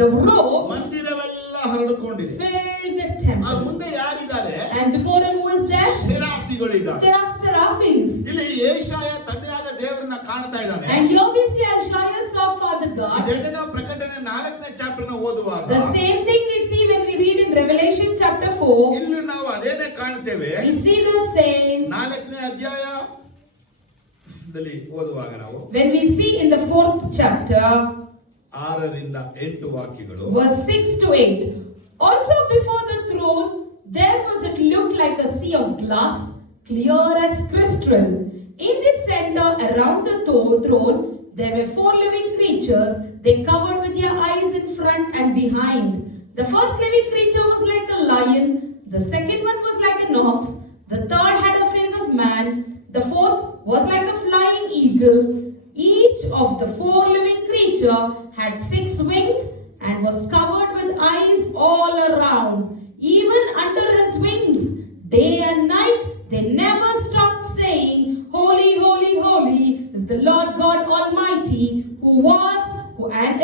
the robe ಮಂದಿರವೆಲ್ಲ ಹರಡಿಕೊಂಡಿದೆ. filled the ಆ temple. ಮುಂದೆ ಯಾರಿದ್ದಾರೆ? And before him who is there? ಸೆರಾಫಿಗಳಿದ್ದಾರೆ. There are seraphims. ಇಲ್ಲಿ ಯೆಶಾಯ ತಂದೆಯಾದ ದೇವರನ್ನ ಕಾಣ್ತಾ ಇದ್ದಾನೆ. And here we see Isaiah saw Father God. ಇದನ್ನೇ ನಾವು ಪ್ರಕಟಣೆ 4ನೇ ಚಾಪ್ಟರ್ ನ ಓದುವಾಗ The same thing we see when we read in Revelation chapter 4. ಇಲ್ಲಿ ನಾವು ಅದೇನೇ ಕಾಣ್ತೇವೆ. We see the same 4ನೇ ಅಧ್ಯಾಯದಲ್ಲಿ ಓದುವಾಗ ನಾವು when we see in the 4th chapter 6ರಿಂದ 8 ವಾಕ್ಯಗಳು. verse 6 to 8. Also before the throne there was it looked like a sea of glass, clear as crystal. In the center around the throne there were 4 living creatures. They covered with their eyes in front and behind. The first living creature was like a lion, the second one was like an ox, the third had a face of man, the fourth was like a flying eagle. Each of the 4 living creature had 6 wings and was covered with eyes all around. even under his wings, day and night, they never stopped saying, Holy, holy, holy is the Lord God Almighty, who was, who and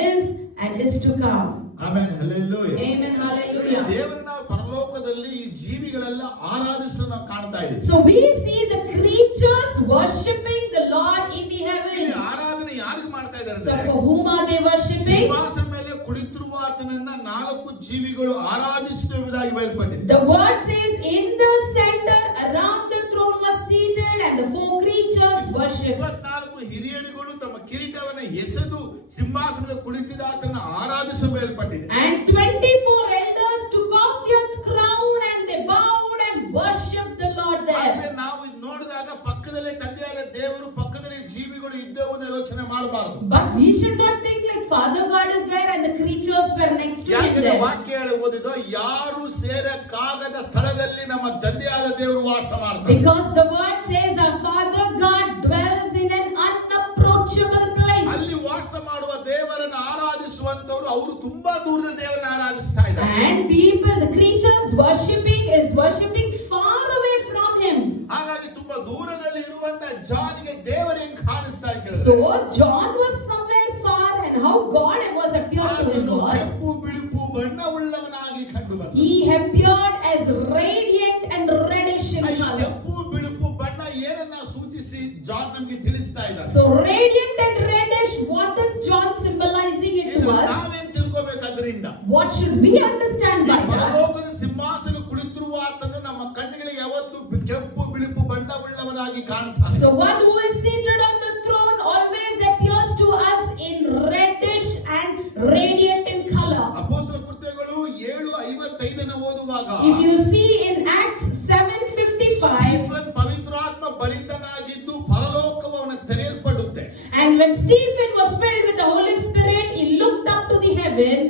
is to come. Amen hallelujah. Amen, hallelujah. ದೇವರನ್ನ ಪರಲೋಕದಲ್ಲಿ ಈ ಜೀವಿಗಳೆಲ್ಲ ಆರಾಧಿಸಲು ನಾವು ಕಾಣ್ತಾ ಇದ್ದೀವಿ. So we see the creatures worshipping the Lord in the ಈ heavens. ಆರಾಧನೆ ಯಾರಿಗೆ ಮಾಡ್ತಾ ಇದ್ದಾರೆ So ಅಂದ್ರೆ for whom are they worshipping? ಸಿಂಹಾಸನ ಮೇಲೆ ಕುಳಿತಿರುವ ಆತನನ್ನ 4 ಜೀವಿಗಳು ಆರಾಧಿಸುವುದಾಗಿ ಬಯಲ್ಪಟ್ಟಿದೆ. The word says, in the center around the throne was seated and the 4 creatures worshipped. 24 ಹಿರಿಯರುಗಳು ತಮ್ಮ ಕಿರೀಟವನ್ನು ಎಸೆದು ಸಿಂಹಾಸನದ ಕುಳಿತಿದ ಆತನನ್ನು ಆರಾಧಿಸಬೇಲ್ಪಟ್ಟಿದೆ. And 24 elders took off their crown and they bowed and worshipped the Lord there. ಆದ್ರೆ ನಾವು ಇದು ನೋಡಿದಾಗ ಪಕ್ಕದಲ್ಲೇ ತಂದೆಯಾದ ದೇವರು ಪಕ್ಕದಲ್ಲಿ ಜೀವಿಗಳು ಇದ್ದವು ಅಂತ ಯೋಚನೆ ಮಾಡಬಾರದು. But we should not think like Father God is there and the creatures were next to him ಯಾಕಂದ್ರೆ there. ವಾಕ್ಯ ಹೇಳಿ ಓದಿದೋ ಯಾರು ಸೇರಕ್ಕಾಗದ ಸ್ಥಳದಲ್ಲಿ ನಮ್ಮ ತಂದೆಯಾದ ದೇವರು ವಾಸ ಮಾಡ್ತಾರೆ. Because the word says our Father God dwells in an unapproachable place. ಅಲ್ಲಿ ವಾಸ ಮಾಡುವ ದೇವರನ್ನು ಆರಾಧಿಸುವಂತವರು ಅವರು ತುಂಬಾ ದೂರದ ದೇವರನ್ನು ಆರಾಧಿಸ್ತಾ ಇದ್ದಾರೆ. And people, the creatures worshipping far away from him. ಹಾಗಾಗಿ ತುಂಬಾ ದೂರದಲ್ಲಿ ಇರುವಂತ ಜಾನಿಗೆ ದೇವರು ಹೆಂಗ್ ಕಾಣಿಸ್ತಾ ಇದ್ದಾರೆ. So John was somewhere far, and how God was appeared to him was, ಕೆಂಪು ಬಿಳುಪು ಬಣ್ಣವುಳ್ಳವನಾಗಿ ಕಂಡು ಬಂದ. he appeared as radiant and reddish in color. ಕೆಂಪು ಬಿಳುಪು ಬಣ್ಣ ಏನನ್ನ ಸೂಚಿಸಿ ಜಾನ್ ನಮಗೆ ತಿಳಿಸ್ತಾ ಇದ್ದಾರೆ. So radiant and reddish, what is John symbolizing it to us? ನಾವೇನ್ ತಿಳ್ಕೋಬೇಕಾದ್ರಿಂದ What should we understand by that? ಪರಲೋಕದ ಸಿಂಹಾಸನ ಕುಳಿತಿರುವ ಆತನು ನಮ್ಮ ಕಣ್ಣುಗಳಿಗೆ ಯಾವತ್ತು ಕೆಂಪು ಬಿಳುಪು ಬಣ್ಣವುಳ್ಳವನಾಗಿ ಕಾಣ್ತಾನೆ. So one who is seated on the throne always appears to us in reddish and radiant in color. ಅಪೊಸ್ತಲ ಕೃತ್ಯಗಳು 7:55 ಓದುವಾಗ If you see in Acts 7:55, ಸ್ಟೀಫನ್ ಪವಿತ್ರಾತ್ಮ ಭರಿತನಾಗಿದ್ದು ಪರಲೋಕವು ಅವನಿಗೆ ತೆರೆಯಲ್ಪಡುತ್ತೆ. and when Stephen was filled with the Holy Spirit, he looked up to the heaven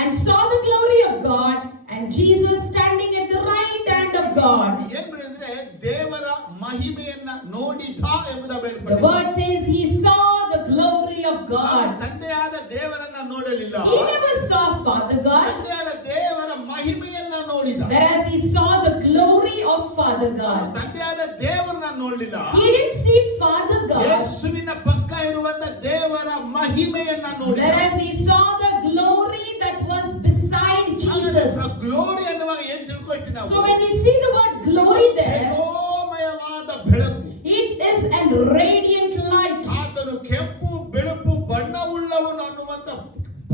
and saw the glory of God and Jesus standing at the right hand of God. ಏನ್ಬಿಡಂದ್ರೆ ದೇವರ ಮಹಿಮೆಯನ್ನ ನೋಡಿದ ಎಂಬುದ The ಬೇರ್ಪಟ್ಟಿದೆ. word says he saw the glory of God. ತಂದೆಯಾದ ದೇವರನ್ನ ನೋಡಲಿಲ್ಲ, He never saw Father God, ತಂದೆಯಾದ ದೇವರ ಮಹಿಮೆಯನ್ನ ನೋಡಿದ. whereas he saw the glory of Father God. ತಂದೆಯಾದ ದೇವರನ್ನ ನೋಡಲಿಲ್ಲ, He didn't see Father God, ಯೇಸುವಿನ ಪಕ್ಕ ಇರುವಂತ ದೇವರ ಮಹಿಮೆಯನ್ನ ನೋಡಿದ. whereas he saw the glory that was beside Jesus. Glory ಅನ್ನುವಾಗ ಏನ್ ತಿಳ್ಕೊಳ್ತೀವಿ ನಾವು? So when we see the word glory there, ತೇಜೋಮಯವಾದ ಬೆಳಕು. it is a radiant light. ಆತನು ಕೆಂಪು ಬೆಳಕು ಬಣ್ಣವುಳ್ಳವನು ಅನ್ನುವಂತ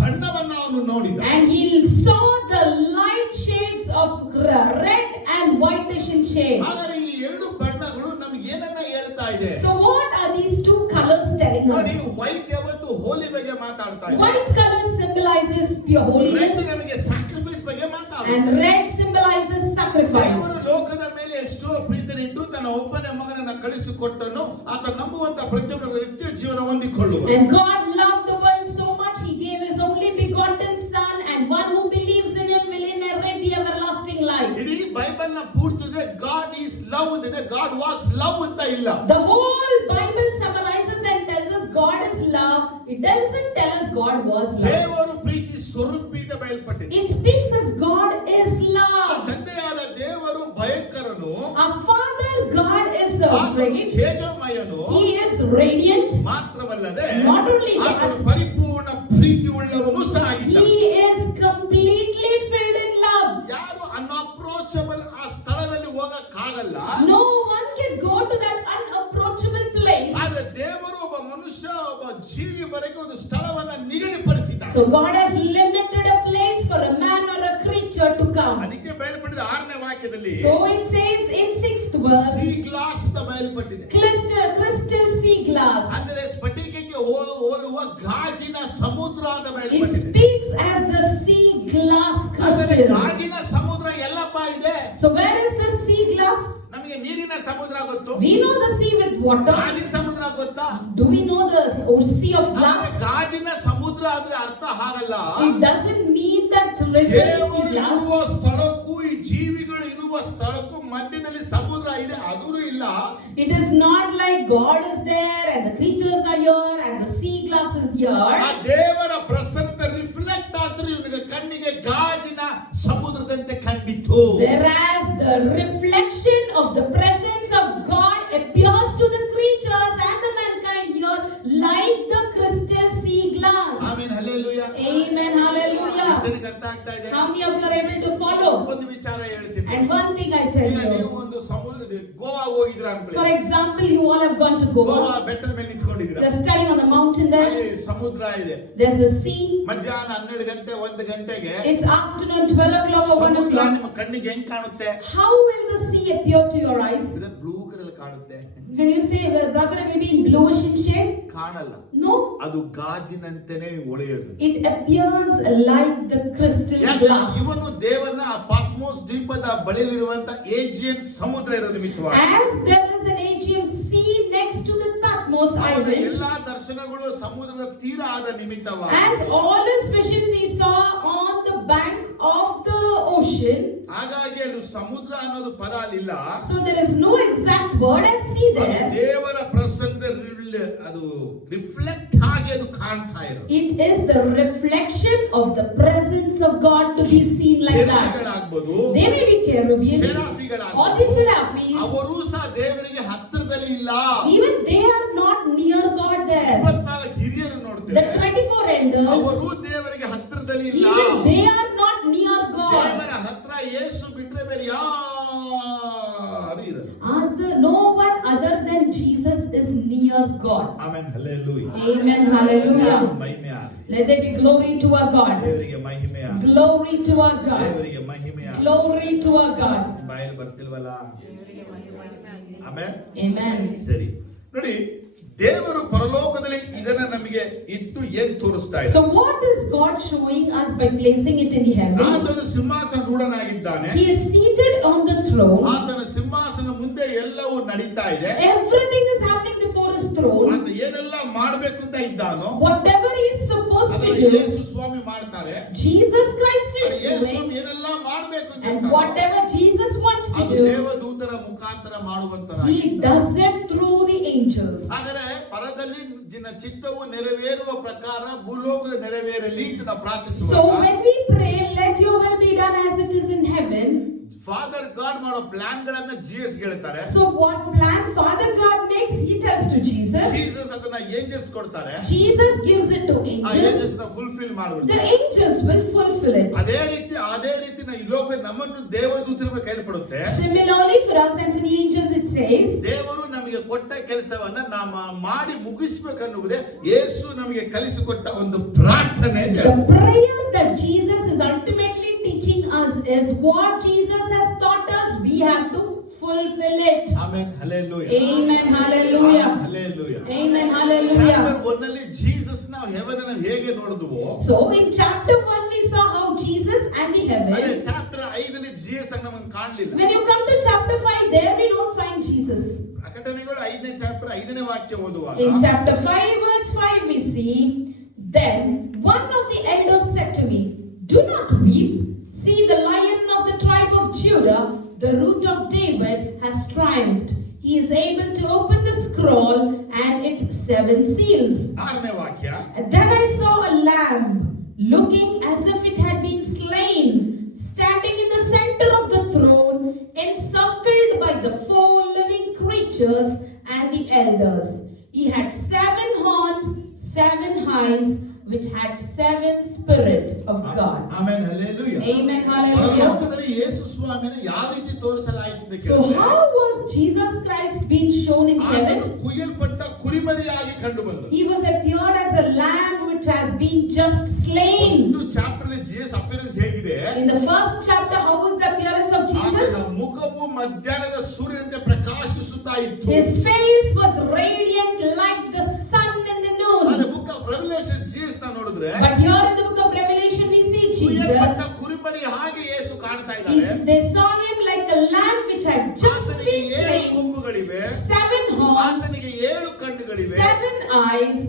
ಬಣ್ಣವನ್ನ ಅವನು ನೋಡಿದ. And he saw the light shades of red and whitish in shade. ಹಾಗಾದ್ರೆ ಈ 2 ಬಣ್ಣಗಳು ನಮ್ಗೆ ಏನನ್ನ ಹೇಳ್ತಾ ಇದೆ? So what are these 2 colors telling ನೋಡಿ, us? ವೈಟ್ ಯಾವತ್ತು ಹೋಲಿ ಬಗ್ಗೆ ಮಾತಾಡ್ತಾ ಇದೆ. White color symbolizes pure red holiness ನಮಗೆ ಸ್ಯಾಕ್ರಿಫೈಸ್ ಬಗ್ಗೆ ಮಾತಾಡ್ತಾ and red symbolizes sacrifice. ದೇವರು ಲೋಕದ ಮೇಲೆ ಎಷ್ಟೋ ಪ್ರೀತಿನಿಟ್ಟು ತನ್ನ ಒಬ್ಬನೇ ಮಗನನ್ನ ಕಳಿಸಿಕೊಟ್ಟನು, ಆತ ನಂಬುವಂತ ಪ್ರತಿಯೊಬ್ಬರ ನಿತ್ಯ ಜೀವನ ಹೊಂದಿಕೊಳ್ಳುವ. And God loved the world so much, he gave his only begotten son, and one who believes in him will inherit the everlasting life. ಇಡೀ ಬೈಬಲ್ ನ ಪೂರ್ತಿದೆ ಗಾಡ್ ಈಸ್ ಲವ್ ಅಂತಿದೆ, ಗಾಡ್ ವಾಸ್ ಲವ್ ಅಂತ ಇಲ್ಲ. The whole Bible summarizes and tells us God is love. It doesn't tell us God was love. ದೇವರು ಪ್ರೀತಿ ಸ್ವರೂಪಿಯಿಂದ ಬಯಲ್ಪಟ್ಟಿದೆ. It speaks as God is love. ತಂದೆಯಾದ ದೇವರು ಭಯಂಕರನು, Our Father God is ಆತನು great. ತೇಜೋಮಯನು, He is radiant. ಮಾತ್ರವಲ್ಲದೆ Not only ಆತನು that, ಪರಿಪೂರ್ಣ ಪ್ರೀತಿ ಉಳ್ಳವನು ಸಹ ಆಗಿದ್ದ. He is completely filled in love. ಯಾರು ಅನ್ಅಪ್ರೋಚಬಲ್ ಆ ಸ್ಥಳದಲ್ಲಿ ಹೋಗಕ್ಕಾಗಲ್ಲ. No one can go to that unapproachable place. ಆದ್ರೆ ದೇವರು ಒಬ್ಬ ಮನುಷ್ಯ ಒಬ್ಬ ಜೀವಿವರೆಗೆ ಒಂದು ಸ್ಥಳವನ್ನ ನಿಗದಿಪಡಿಸಿದ. So God has limited a place for a man or a creature to come. ಅದಕ್ಕೆ ಬಯಲ್ಪಟ್ಟಿದ 6ನೇ ವಾಕ್ಯದಲ್ಲಿ So it says in 6th verse, C glass ಅಂತ ಬಯಲ್ಪಟ್ಟಿದೆ. crystal sea glass. ಅಂದರೆ ಸ್ಫಟಿಕಕ್ಕೆ ಹೋಲುವ ಗಾಜಿನ ಸಮುದ್ರ ಅಂತ It ಬಯಲ್ಪಟ್ಟಿದೆ. speaks as the sea glass ಅಂದರೆ crystal. ಗಾಜಿನ ಸಮುದ್ರ ಎಲ್ಲಪ್ಪ ಇದೆ? So where is the sea glass? ನಮಗೆ ನೀರಿನ ಸಮುದ್ರ ಗೊತ್ತು, We know the sea with water. ಗಾಜಿನ ಸಮುದ್ರ ಗೊತ್ತಾ? Do we know the sea of ಆದರೆ glass? ಗಾಜಿನ ಸಮುದ್ರ ಅಂದ್ರೆ ಅರ್ಥ ಹಾಗಲ್ಲ. It doesn't mean that literally ದೇವರು sea glass. ಇರುವ ಸ್ಥಳಕ್ಕೂ ಈ ಜೀವಿಗಳು ಇರುವ ಸ್ಥಳಕ್ಕೂ ಮಧ್ಯದಲ್ಲಿ ಸಮುದ್ರ ಇದೆ, ಅದೂ ಇಲ್ಲ. It is not like God is there and the creatures are here and the sea glass is here. ಆ ದೇವರ ಪ್ರಸನ್ನತೆ ರಿಫ್ಲೆಕ್ಟ್ ಆದ್ರೆ ಇವನಿಗೆ ಕಣ್ಣಿಗೆ ಗಾಜಿನ ಸಮುದ್ರದಂತೆ ಕಂಡ. ಕಾಣಿಸಿತು. Whereas the reflection of the presence of God appears to the creatures and the mankind here like the crystal sea glass. Amen hallelujah. Amen. Hallelujah. ಹೆಸರಿಗೆ ಅರ್ಥ ಆಗ್ತಾ ಇದೆ? How many of you are able to follow? ಒಂದು ವಿಚಾರ ಹೇಳ್ತೀನಿ. And one thing I tell ಈಗ ನೀವು you. ಒಂದು ಸಮುದ್ರದ ಗೋವಾ ಹೋಗಿದ್ರ ಅನ್ಕೊಳ್ಳಿ. For example, you all have gone to Goa. Goa ಬೆಟ್ಟದ ಮೇಲೆ ನಿಂತ್ಕೊಂಡಿದ್ದೀರಾ. You're standing on the mountain there. ಅಲ್ಲಿ ಸಮುದ್ರ ಇದೆ. There's a sea. ಮಧ್ಯಾಹ್ನ 12 ಗಂಟೆ 1 ಗಂಟೆಗೆ It's afternoon 12 o'clock or 1 ಸಮುದ್ರ o'clock. ನಿಮ್ಮ ಕಣ್ಣಿಗೆ ಹೆಂಗ್ ಕಾಣುತ್ತೆ? How will the sea appear to your eyes? ಇದು ಬ್ಲೂ ಕಲರ್ ಕಾಣುತ್ತೆ. When you say, well, brother, it will be in bluish in shade? ಕಾಣಲ್ಲ. No. ಅದು ಗಾಜಿನಂತೆನೇ ಹೊಳೆಯೋದು. It appears like the crystal glass. ಇವನು ದೇವರನ್ನ ಆ ಪಾಟ್ಮೋಸ್ ದ್ವೀಪದ ಬಳಿಯಲ್ಲಿರುವಂತ ಏಜಿಯನ್ ಸಮುದ್ರ ಇರೋ ನಿಮಿತ್ತವಾಗಿ. As there is an Aegean Sea next to the Patmos island. ಎಲ್ಲಾ ದರ್ಶನಗಳು ಸಮುದ್ರದ ತೀರ ಆದ ನಿಮಿತ್ತವಾಗಿ. As all his visions he saw on the bank of the ocean. ಹಾಗಾಗಿ ಅದು ಸಮುದ್ರ ಅನ್ನೋದು ಪದ ಅಲ್ಲಿಲ್ಲ. So there is no exact word as sea there. ದೇವರ ಪ್ರಸನ್ನದ ಅದು ರಿಫ್ಲೆಕ್ಟ್ ಆಗಿ ಅದು ಕಾಣ್ತಾ ಇರೋದು. It is the reflection of the presence of God to be seen like that. They may be cherubims or the seraphims. ಅವರು ಸಹ ದೇವರಿಗೆ ಹತ್ತಿರದಲ್ಲಿ ಇಲ್ಲ. Even they are not near God there. 24 ಹಿರಿಯರು ನೋಡ್ತೇವೆ. The 24 elders. ಅವರು ದೇವರಿಗೆ ಹತ್ತಿರದಲ್ಲಿ ಇಲ್ಲ. Even they are not near God. ದೇವರ ಹತ್ರ ಯೇಸು ಬಿಟ್ಟರೆ ಬೇರೆ ಯಾರು ಇರಲ್ಲ. No one other than Jesus is near God. Amen hallelujah. Amen. Hallelujah. ಮಹಿಮೆ ಆಗಲಿ. Let there be glory to our God. ದೇವರಿಗೆ ಮಹಿಮೆ ಆಗಲಿ. Glory to our God. ದೇವರಿಗೆ ಮಹಿಮೆ ಆಗಲಿ. Glory to our God. ಬಾಯಲ್ಲಿ ಬರ್ತಿಲ್ವಲ್ಲ? ಆಮೆನ್. Amen. ಸರಿ ನೋಡಿ, ದೇವರು ಪರಲೋಕದಲ್ಲಿ ಇದನ್ನ ನಮಗೆ ಇಟ್ಟು ಏನ್ ತೋರಿಸ್ತಾ ಇದೆ? So what is God showing us by placing it in the heaven? ಆತನು ಸಿಂಹಾಸನ ರೂಢನಾಗಿದ್ದಾನೆ. He is seated on the throne. ಆತನ ಸಿಂಹಾಸನ ಮುಂದೆ ಎಲ್ಲವೂ ನಡೀತಾ ಇದೆ. Everything is happening before his throne. ಆತ ಏನೆಲ್ಲ ಮಾಡಬೇಕು ಅಂತ ಇದ್ದಾನೋ Whatever he is supposed to ಅದನ್ನ do, ಯೇಸು ಸ್ವಾಮಿ ಮಾಡ್ತಾರೆ. Jesus Christ is ಯೇಸು doing. ಏನೆಲ್ಲ ಮಾಡಬೇಕು ಅಂತ And whatever Jesus wants to ಅದು do, ದೇವದೂತರ ಮುಖಾಂತರ ಮಾಡುವಂತನಾಗಿದೆ. he does it through the angels. ಆದರೆ ಪರದಲ್ಲಿ ನಿನ್ನ ಚಿತ್ತವು ನೆರವೇರುವ ಪ್ರಕಾರ ಭೂಲೋಕದ ನೆರವೇರಲಿ ಅಂತ ನಾವು So ಪ್ರಾರ್ಥಿಸುವಾಗ when we pray, let your will be done as it is in heaven. Father god ಮಾಡೋ ಪ್ಲಾನ್ ಗಳನ್ನ ಜಿಎಸ್ ಹೇಳ್ತಾರೆ. So what plan Father God makes, he tells to Jesus. Jesus ಅದನ್ನ ಏಂಜಲ್ಸ್ ಕೊಡ್ತಾರೆ. Jesus gives it to ಆ angels. ಏಂಜಲ್ಸ್ ನ ಫುಲ್ಫಿಲ್ ಮಾಡುವುದು. The angels will fulfill it. ಅದೇ ರೀತಿ ಈ ಲೋಕ ನಮ್ಮನ್ನು ದೇವದೂತರ ಕೈಲಿಪಡುತ್ತೆ. Similarly for us and for the angels it says, ದೇವರು ನಮಗೆ ಕೊಟ್ಟ ಕೆಲಸವನ್ನ ನಾವು ಮಾಡಿ ಮುಗಿಸಬೇಕನ್ನುವುದೇ ಯೇಸು ನಮಗೆ ಕಲಿಸಿಕೊಟ್ಟ ಒಂದು ಪ್ರಾರ್ಥನೆ. the prayer that Jesus is ultimately teaching us is what Jesus has taught us. We have to fulfill it. Amen hallelujah. Amen. Hallelujah. Hallelujah. Amen. Hallelujah. Chapter 1 ನಲ್ಲಿ ಜೀಸಸ್ ನ ಹೆವೆನ್ ಅನ್ನು ಹೇಗೆ ನೋಡಿದ್ವೋ, So in chapter 1 we saw how Jesus and the ಅದೇ heaven. Chapter 5 ನಲ್ಲಿ ಜೀಸಸ್ ಅನ್ನು ನಮಗೆ ಕಾಣಲಿಲ್ಲ. When you come to chapter 5, there we don't find Jesus. ಪ್ರಕಟಣೆಗಳು 5ನೇ ಚಾಪ್ಟರ್ 5ನೇ ವಾಕ್ಯ ಓದುವಾಗ In chapter 5 verse 5 we see, then one of the elders said to me, do not weep. See, the Lion of the tribe of Judah, the root of David, has triumphed. He is able to open the scroll and its 7 seals. 6ನೇ ವಾಕ್ಯ. And then I saw a lamb looking as if it had been slain, standing in the center of the throne, encircled by the 4 living creatures and the elders. He had 7 horns, 7 eyes, which had 7 spirits of God. Amen hallelujah. Amen. Hallelujah. ಪರಲೋಕದಲ್ಲಿ ಯೇಸು ಸ್ವಾಮಿಯನ್ನು ಯಾವ ರೀತಿ ತೋರಿಸಲಾಯಿತು ಅಂತ So ಕೇಳಿದ್ರೆ, how was Jesus Christ being shown in heaven? ಆತನು ಕುಯ್ಯಲ್ಪಟ್ಟ ಕುರಿಮರಿಯಾಗಿ ಕಂಡುಬಂದನು. He was appeared as a lamb which has been just slain. ಒಂದು ಚಾಪ್ಟರ್ ಅಲ್ಲಿ ಜೀಸಸ್ ಅಪಿಯರೆನ್ಸ್ ಹೇಗಿದೆ? In the first chapter, how was the appearance of Jesus? ಆತನ ಮುಖವು ಮಧ್ಯಾಹ್ನದ ಸೂರ್ಯನಂತೆ ಪ್ರಕಾಶಿಸುತ್ತಾ ಇತ್ತು. His face was radiant like the sun in the noon. ಆದ್ರೆ ಬುಕ್ ಆಫ್ ರೆವಲೇಷನ್ ಜೀಸಸ್ ನ ನೋಡಿದ್ರೆ, But here in the book of Revelation we see ಕುಯ್ಯಲ್ಪಟ್ಟ Jesus. ಕುರಿಮರಿ ಹಾಗೆ ಯೇಸು ಕಾಣ್ತಾ ಇದ್ದಾರೆ. They saw him like a lamb which had just ಆತನಿಗೆ been 7 slain. ಕೊಂಬುಗಳಿವೆ, 7 horns, ಆತನಿಗೆ 7 ಕಣ್ಣುಗಳಿವೆ. 7 eyes.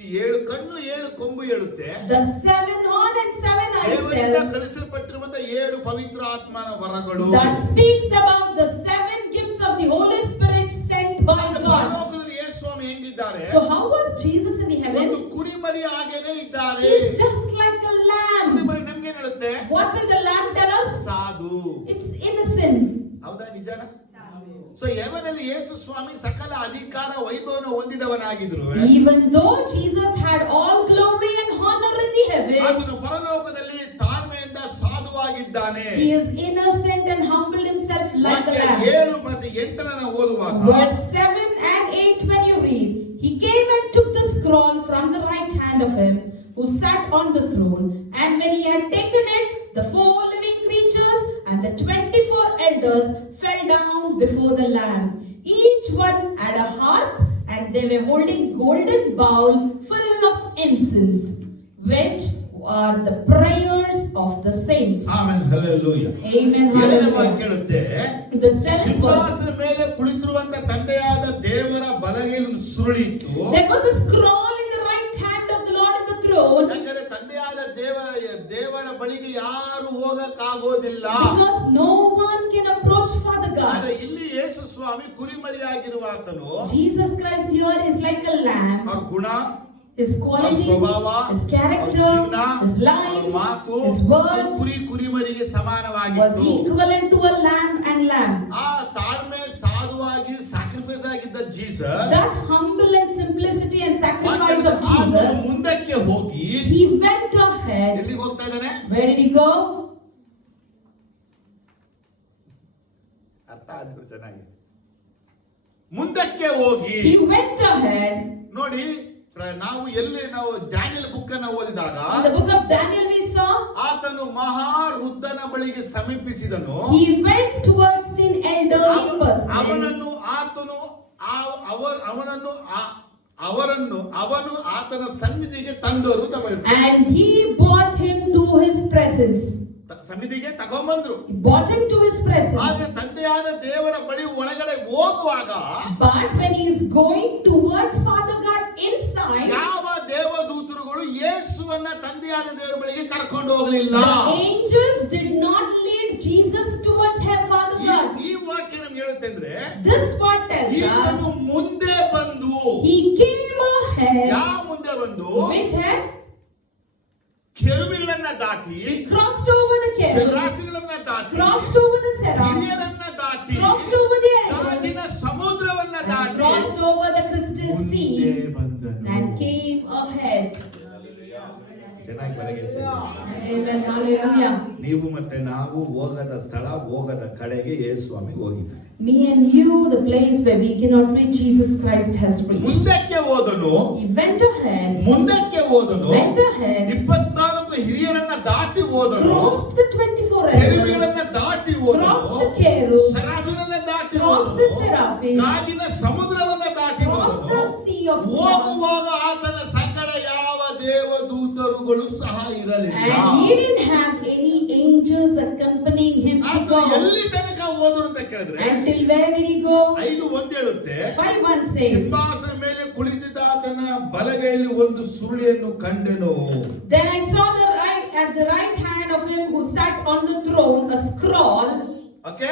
ಈ 7 ಕಣ್ಣು 7 ಕೊಂಬು ಹೇಳುತ್ತೆ. The 7 horn and 7 eyes ದೇವರಿಂದ tells ಕಲಿಸಲ್ಪಟ್ಟಿರುವಂತ 7 ಪವಿತ್ರ ಆತ್ಮನ ವರಗಳು. that speaks about the 7 gifts of the Holy Spirit sent by God. ಪರಲೋಕದಲ್ಲಿ ಯೇಸು ಸ್ವಾಮಿ ಹೆಂಗಿದ್ದಾರೆ? So how was Jesus in the heaven? ಒಂದು ಕುರಿಮರಿ ಹಾಗೇನೆ ಇದ್ದಾರೆ. He's just like a lamb. ಕುರಿಮರಿ ನಮ್ಗೆ ಹೇಳುತ್ತೆ, What will the lamb tell us? ಸಾಧು. It's ಸೊ ಹೆವನಲ್ಲಿ ಯೇಸು ಸ್ವಾಮಿ ಸಕಲ ಅಧಿಕಾರ ವೈಭವನ ಹೊಂದಿದವನಾಗಿದ್ರು, even though Jesus had all glory and honor in the heaven, ಆತನು ಪರಲೋಕದಲ್ಲಿ ತಾಳ್ಮೆಯಿಂದ ಸಾಧುವಾಗಿದ್ದಾನೆ. he is innocent and humbled himself like a lamb. 7 ಮತ್ತು 8 ನಾವು ಓದುವಾಗ Verse 7 and 8, when you read, he came and took the scroll from the right hand of him who sat on the throne, and when he had taken it, the 4 living creatures and the 24 elders fell down before the Lamb. Each one had a harp, and they were holding golden bowl full of incense, which are the prayers of the saints. Amen, hallelujah. Amen, ಏಳನೇ hallelujah. ಕೇಳುತ್ತೆ, The 7th verse. ಸಿಂಹಾಸನದ ಮೇಲೆ ಕುಳಿತಿರುವಂತ ತಂದೆಯಾದ ದೇವರ ಬಲಗೈಯಲ್ಲಿ ಒಂದು ಸುರುಳಿತ್ತು. There was a scroll in the right hand of the Lord in the throne. ಯಾಕಂದ್ರೆ ತಂದೆಯಾದ ದೇವರ ಬಳಿಗೆ ಯಾರು ಹೋಗಕ್ಕಾಗೋದಿಲ್ಲ. Because no one can approach Father God. ಆದ್ರೆ ಇಲ್ಲಿ ಯೇಸು ಸ್ವಾಮಿ ಕುರಿಮರಿಯಾಗಿರುವ ಆತನು, Jesus Christ here is like a lamb. ಅವ್ರ ಗುಣ, His qualities, ಸ್ವಭಾವ, His character, His life, ಮಾತು, His words ಕುರಿಮರಿಗೆ was ಸಮಾನವಾಗಿತ್ತು. equivalent to a lamb and lamb. ಆ ತಾಳ್ಮೆ ಸಾಧುವಾಗಿ ಸ್ಯಾಕ್ರಿಫೈಸ್ ಆಗಿದ್ದ Jesus, That humble and simplicity and sacrifice of Jesus, ಮುಂದಕ್ಕೆ ಹೋಗಿ he went ahead. ಎಲ್ಲಿಗೆ ಹೋಗ್ತಾ ಇದ್ದಾನೆ? Where did he go? ಅರ್ಥ ಆದ್ರು ಚೆನ್ನಾಗಿ. ಮುಂದಕ್ಕೆ ಹೋಗಿ He went ahead. ನೋಡಿ, ನಾವು ಡ್ಯಾನಿಯಲ್ ಬುಕ್ ಅನ್ನು ಓದಿದಾಗ In the book of Daniel we saw, ಆತನು ಮಹಾವೃದ್ಧನ ಬಳಿಗೆ ಸಮೀಪಿಸಿದನು. he went towards an elderly person. ಅವನು ಆತನ ಸನ್ನಿಧಿಗೆ ತಂದವರು. And he brought him to his presence. ಸನ್ನಿಧಿಗೆ ತಗೊಂಡ್ಬಂದ್ರು. He brought him to his presence. ಆದ್ರೆ ತಂದೆಯಾದ ದೇವರ ಬಳಿ ಒಳಗಡೆ ಹೋಗುವಾಗ, But when he is going towards Father God inside, ಯಾವ ದೇವದೂತರುಗಳು ಯೇಸುವನ್ನ ತಂದೆಯಾದ ದೇವರ ಬಳಿಗೆ ಕರ್ಕೊಂಡು ಹೋಗಲಿಲ್ಲ. the angels did not lead Jesus towards Father God. ಈ ವಾಕ್ಯ ನಮ್ಗೆ ಹೇಳುತ್ತೆ ಅಂದ್ರೆ, This word tells ಈತನು us ಮುಂದೆ ಬಂದು, he came ahead. ಯಾವ ಮುಂದೆ ಬಂದು, Which had? ಕೆರೂಬಿಗಳನ್ನ ದಾಟಿ, He crossed over the cherubs, ಸೆರಾಫಿಗಳನ್ನ ದಾಟಿ, crossed over the seraphs, ಹಿರಿಯರನ್ನ ದಾಟಿ, crossed over the ಗಾಜಿನ elders, ಸಮುದ್ರವನ್ನ and ದಾಟಿ crossed over the crystal ಮುಂದೆ sea ಬಂದನು. and came ahead. ಚೆನ್ನಾಗಿ ಬಲಗೆ Amen. Hallelujah. ನೀವು ಮತ್ತೆ ನಾವು ಹೋಗದ ಸ್ಥಳ, ಹೋಗದ ಕಡೆಗೆ ಯೇಸು ಸ್ವಾಮಿ ಹೋಗಿದ್ದಾನೆ. Me and you, the place where we cannot reach, Jesus Christ has reached. ಮುಂದಕ್ಕೆ ಹೋದನು, He went ahead, ಮುಂದಕ್ಕೆ ಹೋದನು, went ahead, 24 ಹಿರಿಯರನ್ನ ದಾಟಿ ಹೋದನು, crossed the 24 ಕೆರೂಬಿಗಳನ್ನ elders, ದಾಟಿ crossed ಹೋದನು, the cherubs, ಸೆರಾಫಿಗಳನ್ನ ದಾಟಿ crossed the ಹೋದನು, seraphims, ಗಾಜಿನ ಸಮುದ್ರವನ್ನ ದಾಟಿ crossed the ಹೋದನು. sea of glass. ಹೋಗುವಾಗ ಆತನ ಸಂಗಡ ಯಾವ ದೇವದೂತರುಗಳು ಸಹ ಇರಲಿಲ್ಲ. And he didn't have any angels accompanying him to ಆತನು go. ಎಲ್ಲಿ ತನಕ ಹೋದರು ಅಂತ ಕೇಳಿದ್ರೆ, Until where did he go? 5:1 ಹೇಳುತ್ತೆ, 5:1 says, ಸಿಂಹಾಸನ ಮೇಲೆ ಕುಳಿತಿದ್ದ ಆತನ ಬಲಗೈಯಲ್ಲಿ ಒಂದು ಸುರುಳಿಯನ್ನು ಕಂಡೆನು. Then I saw at the right hand of him who sat on the throne a scroll. Okay,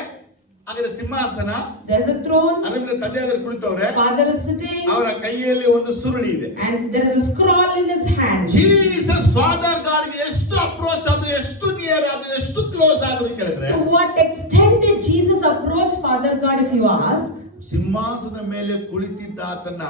ಹಾಗಾದ್ರೆ ಸಿಂಹಾಸನ, There's a throne, ಅದರಿಂದ ತಂದೆಯಾದರು ಕುಳಿತವ್ರೆ, Father is sitting, ಅವರ ಕೈಯಲ್ಲಿ ಒಂದು ಸುರುಳಿ ಇದೆ. and there is a scroll in his hand. Jesus father god ಗೆ ಎಷ್ಟು ಅಪ್ರೋಚ್ ಆದ್ರು, ಎಷ್ಟು ನಿಯರ್ ಆದ್ರು, ಎಷ್ಟು ಕ್ಲೋಸ್ ಆದ್ರು ಕೇಳಿದ್ರೆ, To what extent did Jesus approach Father God, if you ask? ಸಿಂಹಾಸನದ ಮೇಲೆ ಕುಳಿತಿದ್ದ ಆತನ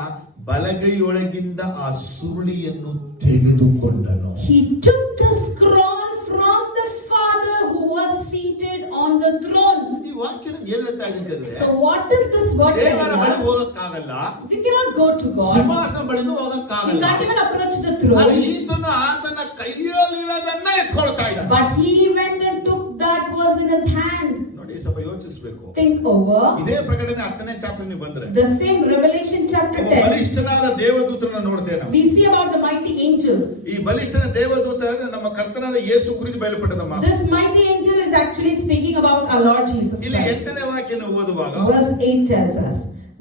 ಬಲಗೈಯೊಳಗಿಂದ ಆ ಸುರುಳಿಯನ್ನು ತೆಗೆದುಕೊಂಡನು. He took the scroll from the Father who was seated on the throne. ಈ ವಾಕ್ಯ ನಮ್ಗೆ ಏನ್ ಹೇಳ್ತಾ ಇದೆ ಅಂದ್ರೆ, So what does this word ದೇವರ tell ಬಳಿ us? ಹೋಗಕ್ಕಾಗಲ್ಲ, We cannot go to God. ಸಿಂಹಾಸನ ಬಳಿನೂ We ಹೋಗಕ್ಕಾಗಲ್ಲ. can't even approach the ಆದ್ರೆ throne. ಈತನು ಆತನ ಕೈಯಲ್ಲಿರೋದನ್ನ ಎತ್ಕೊಳ್ತಾ ಇದ್ದಾನೆ. But he went and took that was in his hand. ನೋಡಿ, ಸ್ವಲ್ಪ ಯೋಚಿಸಬೇಕು. Think over. ಇದೇ ಪ್ರಕಟಣೆ 10ನೇ ಚಾಪ್ಟರ್ ನೀವು ಬಂದ್ರೆ, The same Revelation chapter ಒಬ್ಬ 10. ಬಲಿಷ್ಠನಾದ ದೇವದೂತರನ್ನ ನೋಡ್ತೇವೆ ನಾವು. We see about the mighty angel. ಈ ಬಲಿಷ್ಠನ ದೇವದೂತ ಅಂದ್ರೆ ನಮ್ಮ ಕರ್ತನಾದ ಯೇಸು ಕುರಿತು ಬಯಲುಪಟ್ಟದ ಮಾತು. This mighty angel is actually speaking about our Lord Jesus ಇಲ್ಲಿ Christ. 8ನೇ ವಾಕ್ಯನ ಓದುವಾಗ, Verse 8 tells us,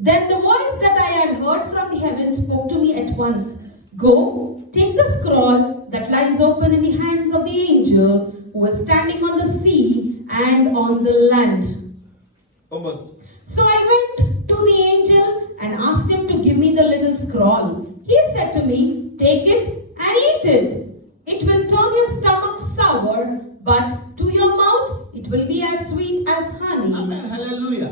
Then the voice that I had heard from the heavens spoke to me at once. Go, take the scroll that lies open in the hands of the angel who is standing on the sea and on the land. 9. So I went to the angel and asked him to give me the little scroll. He said to me, Take it and eat it. It will turn your stomach sour, but to your mouth it will be as sweet as honey. Amen, hallelujah.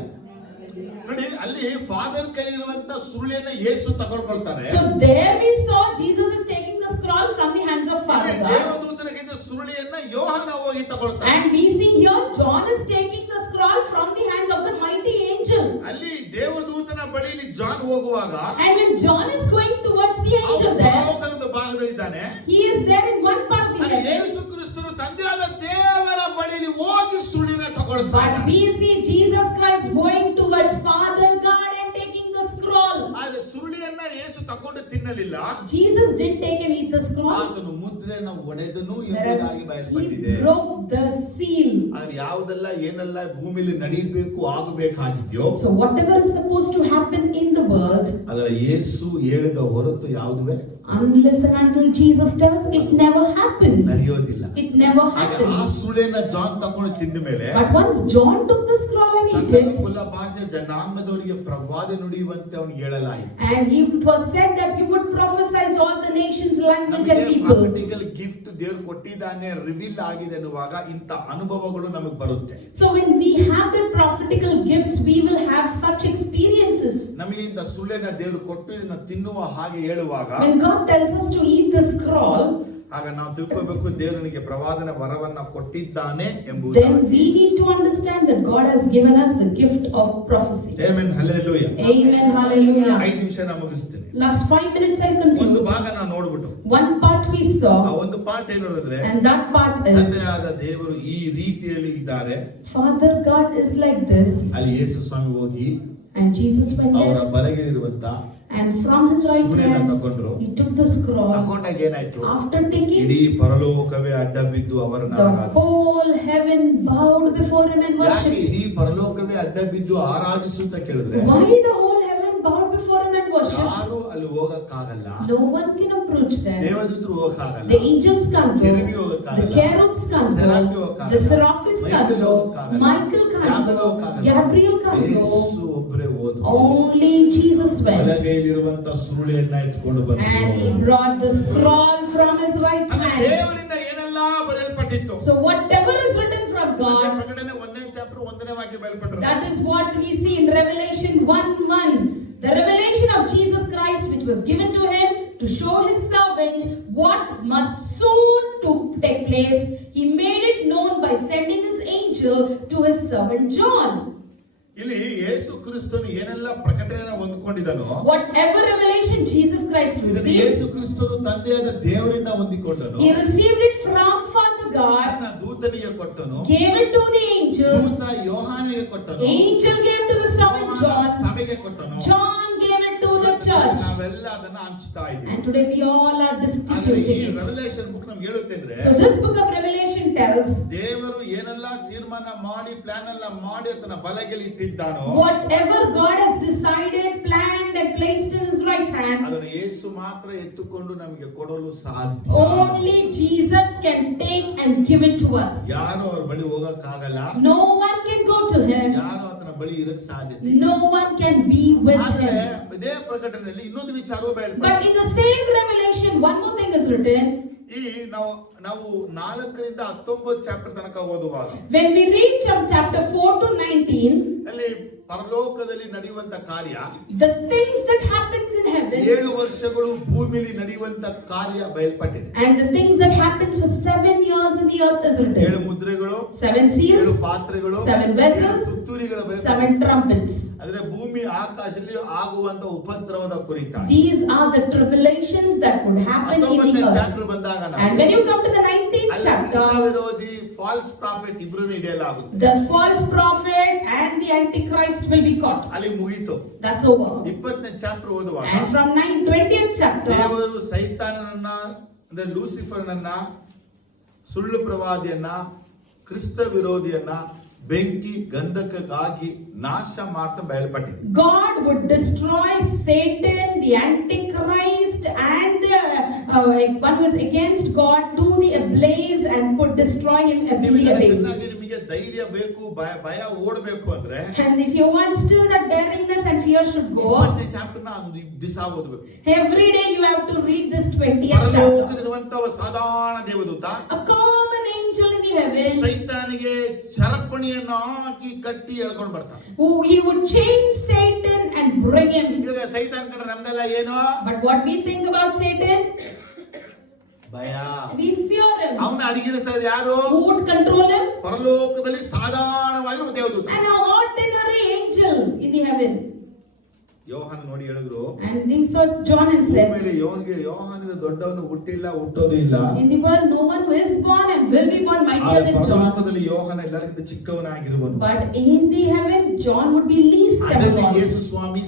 ನೋಡಿ, ಅಲ್ಲಿ ಫಾದರ್ ಕೈ ಇರುವಂತ ಸುರುಳಿಯನ್ನ ಯೇಸು ತಗೊಳ್ಕೊಳ್ತಾರೆ. So there we saw Jesus is taking the scroll from the hands of Father God. ದೇವದೂತನಿಗಿಂತ ಸುರುಳಿಯನ್ನ ಯೋಹಾನ ಹೋಗಿ ತಗೊಳ್ತಾರೆ. And we see here John is taking the scroll from the hand of the mighty angel. ಅಲ್ಲಿ ದೇವದೂತನ ಬಳಿಯಲ್ಲಿ ಜಾನ್ ಹೋಗುವಾಗ, And when John is going towards the angel there, ಪರಲೋಕದ ಭಾಗದಲ್ಲಿದ್ದಾನೆ. he is there in one part of the heaven. ಯೇಸು ಕ್ರಿಸ್ತನು ತಂದೆಯಾದ ದೇವರ ಬಳಿಯಲ್ಲಿ ಹೋಗಿ ಸುರುಳಿನ ತಗೊಳ್ತಾರೆ. But we see Jesus Christ going towards Father God and taking the scroll. ಆದ್ರೆ ಸುರುಳಿಯನ್ನ ಯೇಸು ತಕೊಂಡು ತಿನ್ನಲಿಲ್ಲ. Jesus didn't take and eat the scroll. ಆತನು ಮುದ್ರೆಯನ್ನು ಒಡೆದನು ಎಂಬುದಾಗಿ He ಬಯಲ್ಪಟ್ಟಿದೆ. broke the seal. ಆದ್ರೆ ಯಾವುದೆಲ್ಲ ಏನೆಲ್ಲ ಭೂಮಿಯಲ್ಲಿ ನಡೀಬೇಕು ಆಗಬೇಕಾಗಿದೆಯೋ, So whatever is supposed to happen in the world, ಅದರ ಯೇಸು ಹೇಳಿದ ಹೊರತು ಯಾವುದುವೆ unless and until Jesus tells, it never happens. ನಡೆಯೋದಿಲ್ಲ. It never ಆ happens. ಸುರುಳಿಯನ್ನ ಜಾನ್ ತಕೊಂಡು ತಿಂದ ಮೇಲೆ But once John took the scroll and ate ಸಕಲ it, ಕುಲ ಭಾಷೆ ಜನಾಂಗದವರಿಗೆ ಪ್ರವಾದಿ ನುಡಿಯುವಂತೆ ಅವನಿಗೆ ಹೇಳಲಾಯಿತು. and it was said that he would prophesy all the nations, language and people. Prophetical gift ದೇವರು ಕೊಟ್ಟಿದ್ದಾನೆ, ರಿವೀಲ್ ಆಗಿದೆ ಅನ್ನುವಾಗ ಇಂಥ ಅನುಭವಗಳು ನಮಗೆ ಬರುತ್ತೆ. So when we have the prophetical gifts, we will have such experiences. ನಮಗೆ ಇಂಥ ಸುಳ್ಳಿನ ದೇವರು ಕೊಟ್ಟು ಇದನ್ನ ತಿನ್ನುವ ಹಾಗೆ ಹೇಳುವಾಗ, When God tells us to eat the scroll, ಆಗ ನಾವು ತಿಳ್ಕೋಬೇಕು ದೇವರಿಗೆ ಪ್ರವಾದನ ವರವನ್ನ ಕೊಟ್ಟಿದ್ದಾನೆ ಎಂಬುದು. then we need to understand that God has given us the gift of prophecy. Amen, hallelujah. Amen, hallelujah. 5 ನಿಮಿಷ ನಾನು ಮುಗಿಸ್ತೇನೆ. Last 5 minutes I'll ಒಂದು conclude. ಭಾಗ ನಾವು ನೋಡ್ಬಿಟ್ಟು, One part we ಆ saw, ಒಂದು ಪಾಠ ಏನು ನೋಡಿದ್ರೆ, and that part is ತಂದೆಯಾದ ದೇವರು ಈ ರೀತಿಯಲ್ಲಿ ಇದ್ದಾರೆ. Father God is like this, ಅಲ್ಲಿ ಯೇಸು ಸ್ವಾಮಿ ಹೋಗಿ and Jesus went ಅವರ there, ಬಲಗೈಲಿರುವಂತ and from his right ಸುಳ್ಳಿನ hand ತಗೊಂಡ್ರು. he took the scroll. ತಗೊಂಡಾಗ ಏನಾಯ್ತು? After taking, ಇಡೀ ಪರಲೋಕವೇ ಅಡ್ಡ ಬಿದ್ದು ಅವರನ್ನ the ಆರಾಧಿಸಿತು. whole heaven bowed before him and ಯಾಕೆ worshipped. ಇಡೀ ಪರಲೋಕವೇ ಅಡ್ಡ ಬಿದ್ದು ಆರಾಧಿಸು ಅಂತ ಕೇಳಿದ್ರೆ, Why the whole heaven bowed before him and worshipped? ಯಾರು ಅಲ್ಲಿ ಹೋಗಕ್ಕಾಗಲ್ಲ. No one can approach them. ದೇವದೂತರು ಹೋಗಕ್ಕಾಗಲ್ಲ. The angels can't go. ಕೆರೂಬಿ ಹೋಗಕ್ಕಾಗಲ್ಲ. The cherubs can't ಸೆರಾಫಿ go. ಹೋಗಕ್ಕಾಗಲ್ಲ. The seraphis can't Michael go. ಹೋಗಕ್ಕಾಗಲ್ಲ. Michael can't Gabriel go. ಹೋಗಕ್ಕಾಗಲ್ಲ. Gabriel can't go. ಯೇಸು ಒಬ್ಬರೇ ಹೋದ್ರು. Only Jesus went. ಬಲಗೈಲಿರುವಂತ ಸುರುಳಿಯನ್ನ ಎತ್ಕೊಂಡು And he ಬಂದರು. brought the scroll from his right ಆಗ hand. ದೇವರಿಂದ ಏನೆಲ್ಲ ಬರೆಯಲ್ಪಟ್ಟಿತ್ತು. So whatever is written from God, ಪ್ರಕಟಣೆ 1ನೇ ಚಾಪ್ಟರ್ 1ನೇ ವಾಕ್ಯ ಬರೆಯಲ್ಪಟ್ಟಿರೋದು. that is what we see in Revelation 1:1. The revelation of Jesus Christ, which was given to him to show his servant what must soon to take place. He made it known by sending his angel to his servant John. ಇಲ್ಲಿ ಯೇಸು ಕ್ರಿಸ್ತನು ಏನೆಲ್ಲ ಪ್ರಕಟಣೆಯನ್ನು ಹೊಂದಿಕೊಂಡಿದನೋ, Whatever revelation Jesus Christ ಇದನ್ನು received, ಯೇಸು ಕ್ರಿಸ್ತನು ತಂದೆಯಾದ ದೇವರಿಂದ ಹೊಂದಿಕೊಂಡನು. he received it from Father God, ತನ್ನ ದೂತನಿಗೆ ಕೊಟ್ಟನು. gave it to the angels, ದೂತ ಯೋಹಾನಿಗೆ ಕೊಟ್ಟನು. angel gave to the servant ಯೋಹಾನ John, ಸಭೆಗೆ ಕೊಟ್ಟನು. John gave it to the church, ನಾವೆಲ್ಲ ಅದನ್ನ ಹಂಚ್ತಾ ಇದ್ದೀವಿ. and today we all are ಆದರೆ ಈ distributing it. ರೆವಲೇಷನ್ ಬುಕ್ ನಮ್ಗೆ ಹೇಳುತ್ತೆ ಅಂದ್ರೆ, So this book of Revelation tells, ದೇವರು ಏನೆಲ್ಲ ತೀರ್ಮಾನ ಮಾಡಿ ಪ್ಲಾನ್ ಎಲ್ಲ ಮಾಡಿ ಅದನ್ನ ಬಲಗೆಲಿ ಇಟ್ಟಿದ್ದಾನೋ, whatever God has decided, planned and placed in his right hand, ಅದನ್ನು ಯೇಸು ಮಾತ್ರ ಎತ್ತುಕೊಂಡು ನಮಗೆ ಕೊಡಲು ಸಾಧ್ಯ. only Jesus can take and give it to us. ಯಾರು ಅವ್ರ ಬಳಿ ಹೋಗಕ್ಕಾಗಲ್ಲ. No one can go to him. ಯಾರು ಆತನ ಬಳಿ ಇರಕ್ ಸಾಧ್ಯತೆ. No one can be with ಆದ್ರೆ him. ಇದೇ ಪ್ರಕಟಣೆಯಲ್ಲಿ ಇನ್ನೊಂದು ವಿಚಾರವೂ ಬಯಲ್ಪಟ್ಟಿದೆ. But in the same revelation, one more thing is written. ಈ ನಾವು 4ರಿಂದ 19 ಚಾಪ್ಟರ್ ತನಕ ಓದುವಾಗ, When we read chapter 4 to 19, ಅಲ್ಲಿ ಪರಲೋಕದಲ್ಲಿ ನಡೆಯುವಂತ ಕಾರ್ಯ, the things that happens in heaven 7 ವರ್ಷಗಳು ಭೂಮಿಯಲ್ಲಿ ನಡೆಯುವಂತ ಕಾರ್ಯ ಬಯಲ್ಪಟ್ಟಿದೆ. and the things that happens for 7 years in the earth is 7 written. ಮುದ್ರೆಗಳು, 7 7 seals, ಪಾತ್ರೆಗಳು, 7 vessels, 7 ತುತ್ತೂರಿಗಳ 7 trumpets. ಅಂದ್ರೆ ಭೂಮಿ ಆಕಾಶದಲ್ಲಿ ಆಗುವಂತ ಉಪದ್ರವದ ಕುರಿತಾಗಿ. These are the tribulations that would happen in the 19ನೇ earth. ಚಾಪ್ಟರ್ ಬಂದಾಗ And when you come to the 19th ಅಲ್ಲಿ chapter, ಕ್ರಿಸ್ತ ವಿರೋಧಿ ಫಾಲ್ಸ್ ಪ್ರಾಫಿಟ್ ಇಬ್ರು ಹಿಡಿಯಲಾಗುತ್ತೆ. the false prophet and the antichrist will be caught. ಅಲ್ಲಿ ಮುಗೀತು. That's over. 20ನೇ ಚಾಪ್ಟರ್ ಓದುವಾಗ, And from 20th chapter, ದೇವರು ಸೈತಾನನನ್ನ ಅಂದ್ರೆ ಲೂಸಿಫರ್ನನ್ನ, ಸುಳ್ಳು ಪ್ರವಾದಿಯನ್ನ, ಕ್ರಿಸ್ತ ವಿರೋಧಿಯನ್ನ ಬೆಂಕಿ ಗಂಧಕಕ್ಕಾಗಿ ನಾಶ ಮಾಡ್ತಾ ಬಯಲ್ಪಟ್ಟಿದೆ. God would destroy Satan, the antichrist and the one who is against God, do the ablaze and put destroy him in the ablaze. ನಿಮಗೆ ಧೈರ್ಯ ಬೇಕು, ಭಯ ಓಡಬೇಕು ಅಂದ್ರೆ, And if you want still that daringness and fear should go, 20ನೇ chapter ನ ಒಂದು ದಿವಸ ಓದಬೇಕು. every day you have to read this 20th chapter. ಪರಲೋಕದಲ್ಲಿರುವಂತ ಸಾಧಾರಣ ದೇವದೂತ, A common angel in the heaven. ಸೈತಾನಿಗೆ ಚರಪಣಿಯನ್ನು ಹಾಕಿ ಕಟ್ಟಿ ಎಳ್ಕೊಂಡು ಬರ್ತಾನೆ. He would chain Satan and bring him. ಇವಾಗ ಸೈತಾನ್ ಕಂಡ್ರೆ ನಮ್ಗೆಲ್ಲ ಏನು? But what we think about Satan? ಭಯ. We fear him. ಅವನ ಅಡಿಗೆ ಸರ್ ಯಾರು? Who would control him? ಪರಲೋಕದಲ್ಲಿ ಸಾಧಾರಣವಾಗಿರುವ ದೇವದೂತ. An ordinary angel in the heaven. ಯೋಹಾನ ನೋಡಿ ಹೇಳಿದ್ರು, And these saw John and said, ಆಮೇಲೆ ಯೋಹಾನದ ದೊಡ್ಡವನು ಹುಟ್ಟಿಲ್ಲ, ಹುಟ್ಟೋದು ಇಲ್ಲ. in the world no one who is born and will be born mightier than John. ಪರಲೋಕದಲ್ಲಿ ಯೋಹಾನ ಎಲ್ಲರಿಗಿಂತ ಚಿಕ್ಕವನಾಗಿರುವನು. But in the heaven John would be least ಅದಕ್ಕೆ among all. ಯೇಸು ಸ್ವಾಮಿ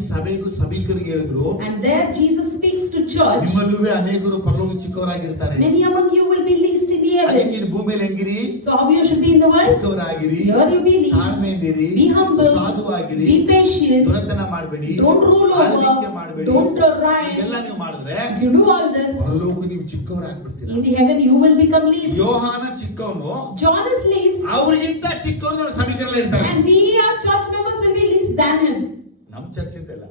ಸಭಿಕರಿಗೆ ಹೇಳಿದ್ರು, And there Jesus speaks to church. ನಿಮ್ಮಲ್ಲೂ ಅನೇಕರು ಪರಲೋಕ ಚಿಕ್ಕವರಾಗಿರ್ತಾರೆ. Many among you will be least in the heaven. ಅದಕ್ಕೆ ಈ ಭೂಮಿಯಲ್ಲಿ ಹೆಂಗಿರಿ? So how you should be in the world? ಚಿಕ್ಕವರಾಗಿರಿ, Here you be least. ತಾಳ್ಮೆಯಿಂದಿರಿ, Be humble. ಸಾಧುವಾಗಿರಿ, Be patient. ದುರತನ ಮಾಡಬೇಡಿ, Don't rule ಆಳ್ವಿಕೆ over. ಮಾಡಬೇಡಿ. Don't riot. ಎಲ್ಲ ನೀವು ಮಾಡಿದ್ರೆ If you do all this, ಪರಲೋಕ ನೀವು ಚಿಕ್ಕವರಾಗ್ಬಿಡ್ತೀರಾ. in the heaven you will become least. ಯೋಹಾನ ಚಿಕ್ಕವನು, John is least. ಅವರಿಗಿಂತ ಚಿಕ್ಕವರು ನಮ್ಮ ಸಭಿಕರಲ್ಲಿ ಇರ್ತಾರೆ. And we, our church members, will be least than him. ನಮ್ಮ ಚರ್ಚ್ ಇಂದಲ್ಲ,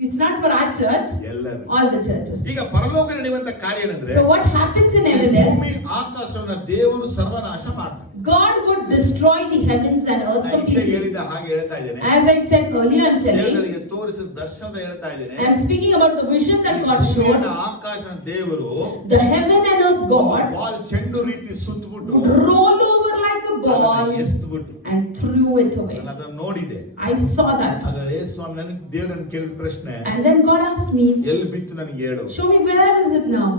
It's not for our church, ಎಲ್ಲರೂ. all the churches. ಈಗ ಪರಲೋಕ ನಡೆಯುವಂತ ಕಾರ್ಯ ಏನಂದ್ರೆ, So what happens in heaven ಭೂಮಿ is ಆಕಾಶವನ್ನ ದೇವರು ಸರ್ವನಾಶ ಮಾಡ್ತಾನೆ. God would destroy the heavens and earth ನಾನು ಹಿಂದೆ completely. ಹೇಳಿದ ಹಾಗೆ ಹೇಳ್ತಾ ಇದ್ದೇನೆ. As I said earlier, I'm telling. ದೇವರಿಗೆ ತೋರಿಸಿದ ದರ್ಶನ ಹೇಳ್ತಾ ಇದ್ದೇನೆ. I'm speaking about the vision that God showed. ಭೂಮಿಯ ಆಕಾಶ ದೇವರು The heaven and earth God ball ಚೆಂಡು ರೀತಿ ಸುತ್ತಬಿಟ್ಟು would roll over like a ball ಎಸ್ತ್ಬಿಟ್ಟು and threw it away. ನಾನು ಅದನ್ನ ನೋಡಿದೆ. I saw that. ಆಗ ಯೇಸು ಸ್ವಾಮಿ ನನಗೆ ದೇವರನ್ನು ಕೇಳಿದ ಪ್ರಶ್ನೆ, And then God asked me, ಎಲ್ಲಿ ಬಿತ್ತು ನನಗೆ ಹೇಳು. show me where is it now?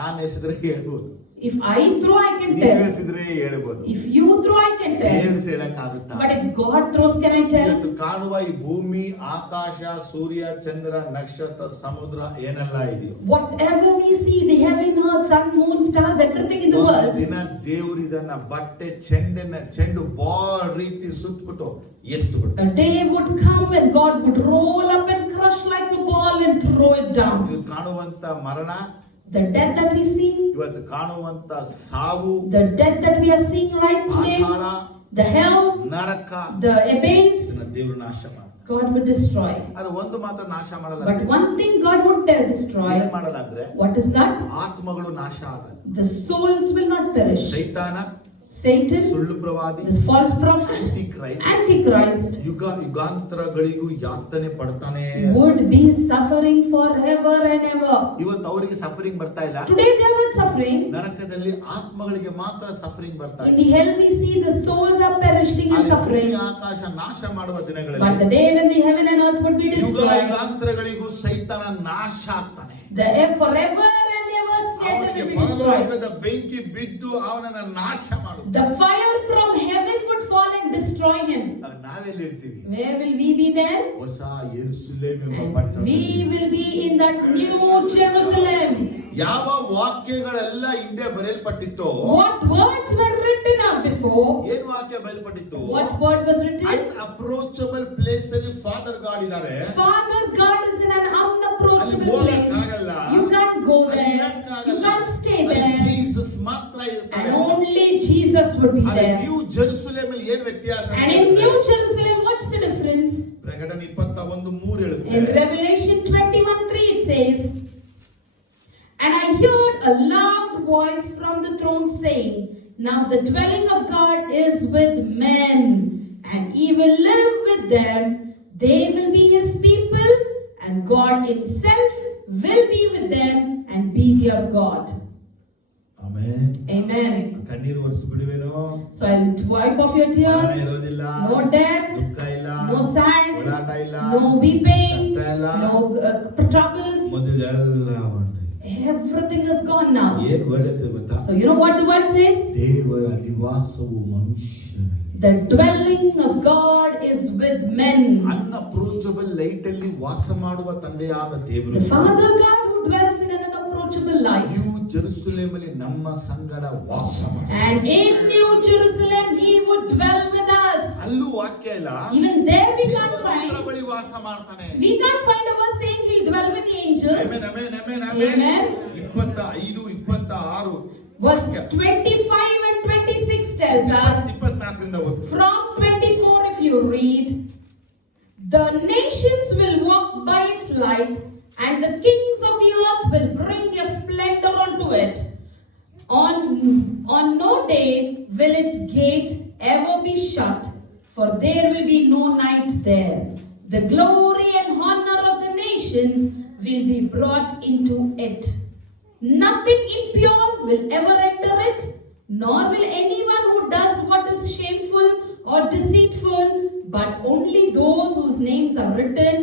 ನಾನು ಎಸೆದ್ರೆ ಹೇಳ್ಬೋದು, If I throw, I can ನೀವು tell. ಎಸೆದ್ರೆ ಹೇಳ್ಬೋದು. If you throw, I can tell. ದೇವರು ಹೇಳಕ್ ಆಗುತ್ತಾ? But if God throws, can I tell? ಇವತ್ತು ಕಾಣುವ ಈ ಭೂಮಿ, ಆಕಾಶ, ಸೂರ್ಯ, ಚಂದ್ರ, ನಕ್ಷತ್ರ, ಸಮುದ್ರ ಏನೆಲ್ಲ ಇದೆಯೋ, Whatever we see, the heaven, earth, sun, moon, stars, everything in the ಒಂದು world. ದಿನ ದೇವರು ಇದನ್ನ ಬಟ್ಟೆ ಚೆಂಡು ಬಾಲ್ ರೀತಿ ಸುತ್ತಬಿಟ್ಟು ಎಸ್ತ್ಬಿಟ್ಟು. A day would come when God would roll up and crush like a ball and throw it down. ನೀವು ಕಾಣುವಂತ ಮರಣ, The death that we see, ಇವತ್ತು ಕಾಣುವಂತ ಸಾವು, the death that we are seeing right today, Patala, the hell, Naraka, the abyss, ಇದನ್ನ ದೇವರು ನಾಶ ಮಾಡ್ತಾರೆ. God would destroy. ಆದ್ರೆ ಒಂದು ಮಾತ್ರ ನಾಶ ಮಾಡಲ್ಲ. But one thing God would destroy. ಏನ್ ಮಾಡಲ್ಲ ಅಂದ್ರೆ, What is that? ಆತ್ಮಗಳು ನಾಶ ಆಗಲ್ಲ. The souls will not perish. ಸೈತಾನ, Satan, ಸುಳ್ಳು ಪ್ರವಾದಿ, this false prophet, Antichrist, ಯುಗಾಂತರಗಳಿಗೂ ಯಾತನೆ ಪಡ್ತಾನೆ. would be suffering forever and ever. ಇವತ್ತು ಅವರಿಗೆ ಸಫರಿಂಗ್ ಬರ್ತಾ ಇಲ್ಲ. Today they are not suffering. ನರಕದಲ್ಲಿ ಆತ್ಮಗಳಿಗೆ ಮಾತ್ರ ಸಫರಿಂಗ್ ಬರ್ತಾ In ಇದೆ. the hell we see the souls are perishing and suffering. ಆಕಾಶ ನಾಶ ಮಾಡುವ But ದಿನಗಳಲ್ಲಿ the day when the heaven and earth would be destroyed, ಯುಗಾಂತರಗಳಿಗೂ ಸೈತಾನ ನಾಶ ಆಗ್ತಾನೆ. forever and ever Satan ಅವನಿಗೆ will be destroyed. ಪರಲೋಕದ ಬೆಂಕಿ ಬಿದ್ದು ಅವನನ್ನ ನಾಶ ಮಾಡುತ್ತೆ. The fire from heaven would fall and destroy him. ನಾವೆಲ್ಲಿ ಇರ್ತೀವಿ? Where will we be then? ಹೊಸ ಯೆರೂಸಲೇಮ್ ಎಂಬ And ಪಟ್ಟಣ. we will be in that new Jerusalem. ಯಾವ ವಾಕ್ಯಗಳೆಲ್ಲ ಹಿಂದೆ ಬರೆಯಲ್ಪಟ್ಟಿತ್ತೋ, What words were written up before? ಏನು ವಾಕ್ಯ ಬರೆಯಲ್ಪಟ್ಟಿತ್ತು? What word was written? Unapproachable place ಅಲ್ಲಿ ಫಾದರ್ ಗಾಡ್ ಇದ್ದಾರೆ. Father God is in an unapproachable ಅಲ್ಲಿ place. ಹೋಗಕ್ಕಾಗಲ್ಲ. You can't go ಅಲ್ಲಿ there. ಇರಕ್ಕಾಗಲ್ಲ. You can't stay ಅಲ್ಲಿ there. ಜೀಸಸ್ ಮಾತ್ರ ಇರ್ತಾರೆ. And only Jesus would be ಆದ್ರೆ there. ನ್ಯೂ ಜೆರುಸಲೇಮ್ ಅಲ್ಲಿ ಏನು ವ್ಯತ್ಯಾಸ? And in New Jerusalem, what's the difference? ಪ್ರಕಟಣೆ 21:3 ಹೇಳುತ್ತೆ. In Revelation 21:3 it says, and I heard a loud voice from the throne saying, now the dwelling of God is with men, and he will live with them. They will be his people, and God himself will be with them and be their God. Amen. Amen. ಕಣ್ಣೀರು ಒರೆಸಿ ಬಿಡುವೆನೋ? So I will wipe off your ಮರಣ tears. ಇರೋದಿಲ್ಲ, No death, ದುಃಖ ಇಲ್ಲ, no sad, ಓಡಾಟ ಇಲ್ಲ, no weeping, ಕಷ್ಟ ಇಲ್ಲ, no troubles. ಮೊದಲೆಲ್ಲ ಹೊರಟು. Everything is gone now. ಏನ್ ವರ್ಡ್ ಇರ್ತದೆ ಗೊತ್ತಾ? So you know what the word says? ದೇವರ ನಿವಾಸವು ಮನುಷ್ಯನಲ್ಲಿ. The dwelling of God is with men. Unapproachable light ಅಲ್ಲಿ ವಾಸ ಮಾಡುವ ತಂದೆಯಾದ ದೇವರು. The Father God who dwells in an unapproachable light. New Jerusalem ಅಲ್ಲಿ ನಮ್ಮ ಸಂಗಡ ವಾಸ ಮಾಡ್ತಾನೆ. And in New Jerusalem he would dwell with us. ಅಲ್ಲೂ ವಾಕ್ಯ ಇಲ್ಲ. Even there we can't ದೇವರ find. ಬಳಿ ವಾಸ ಮಾಡ್ತಾನೆ. We can't find a verse saying he'll dwell with the angels. Amen, amen, amen, amen. Amen. 25, 26 Verse 25 and 26 tells us. 24ರಿಂದ ಓದು. From 24 if you read, the nations will walk by its light, and the kings of the earth will bring their splendor onto it. On no day will its gate ever be shut, for there will be no night there. The glory and honor of the nations will be brought into it. Nothing impure will ever enter it, nor will anyone who does what is shameful or deceitful, but only those whose names are written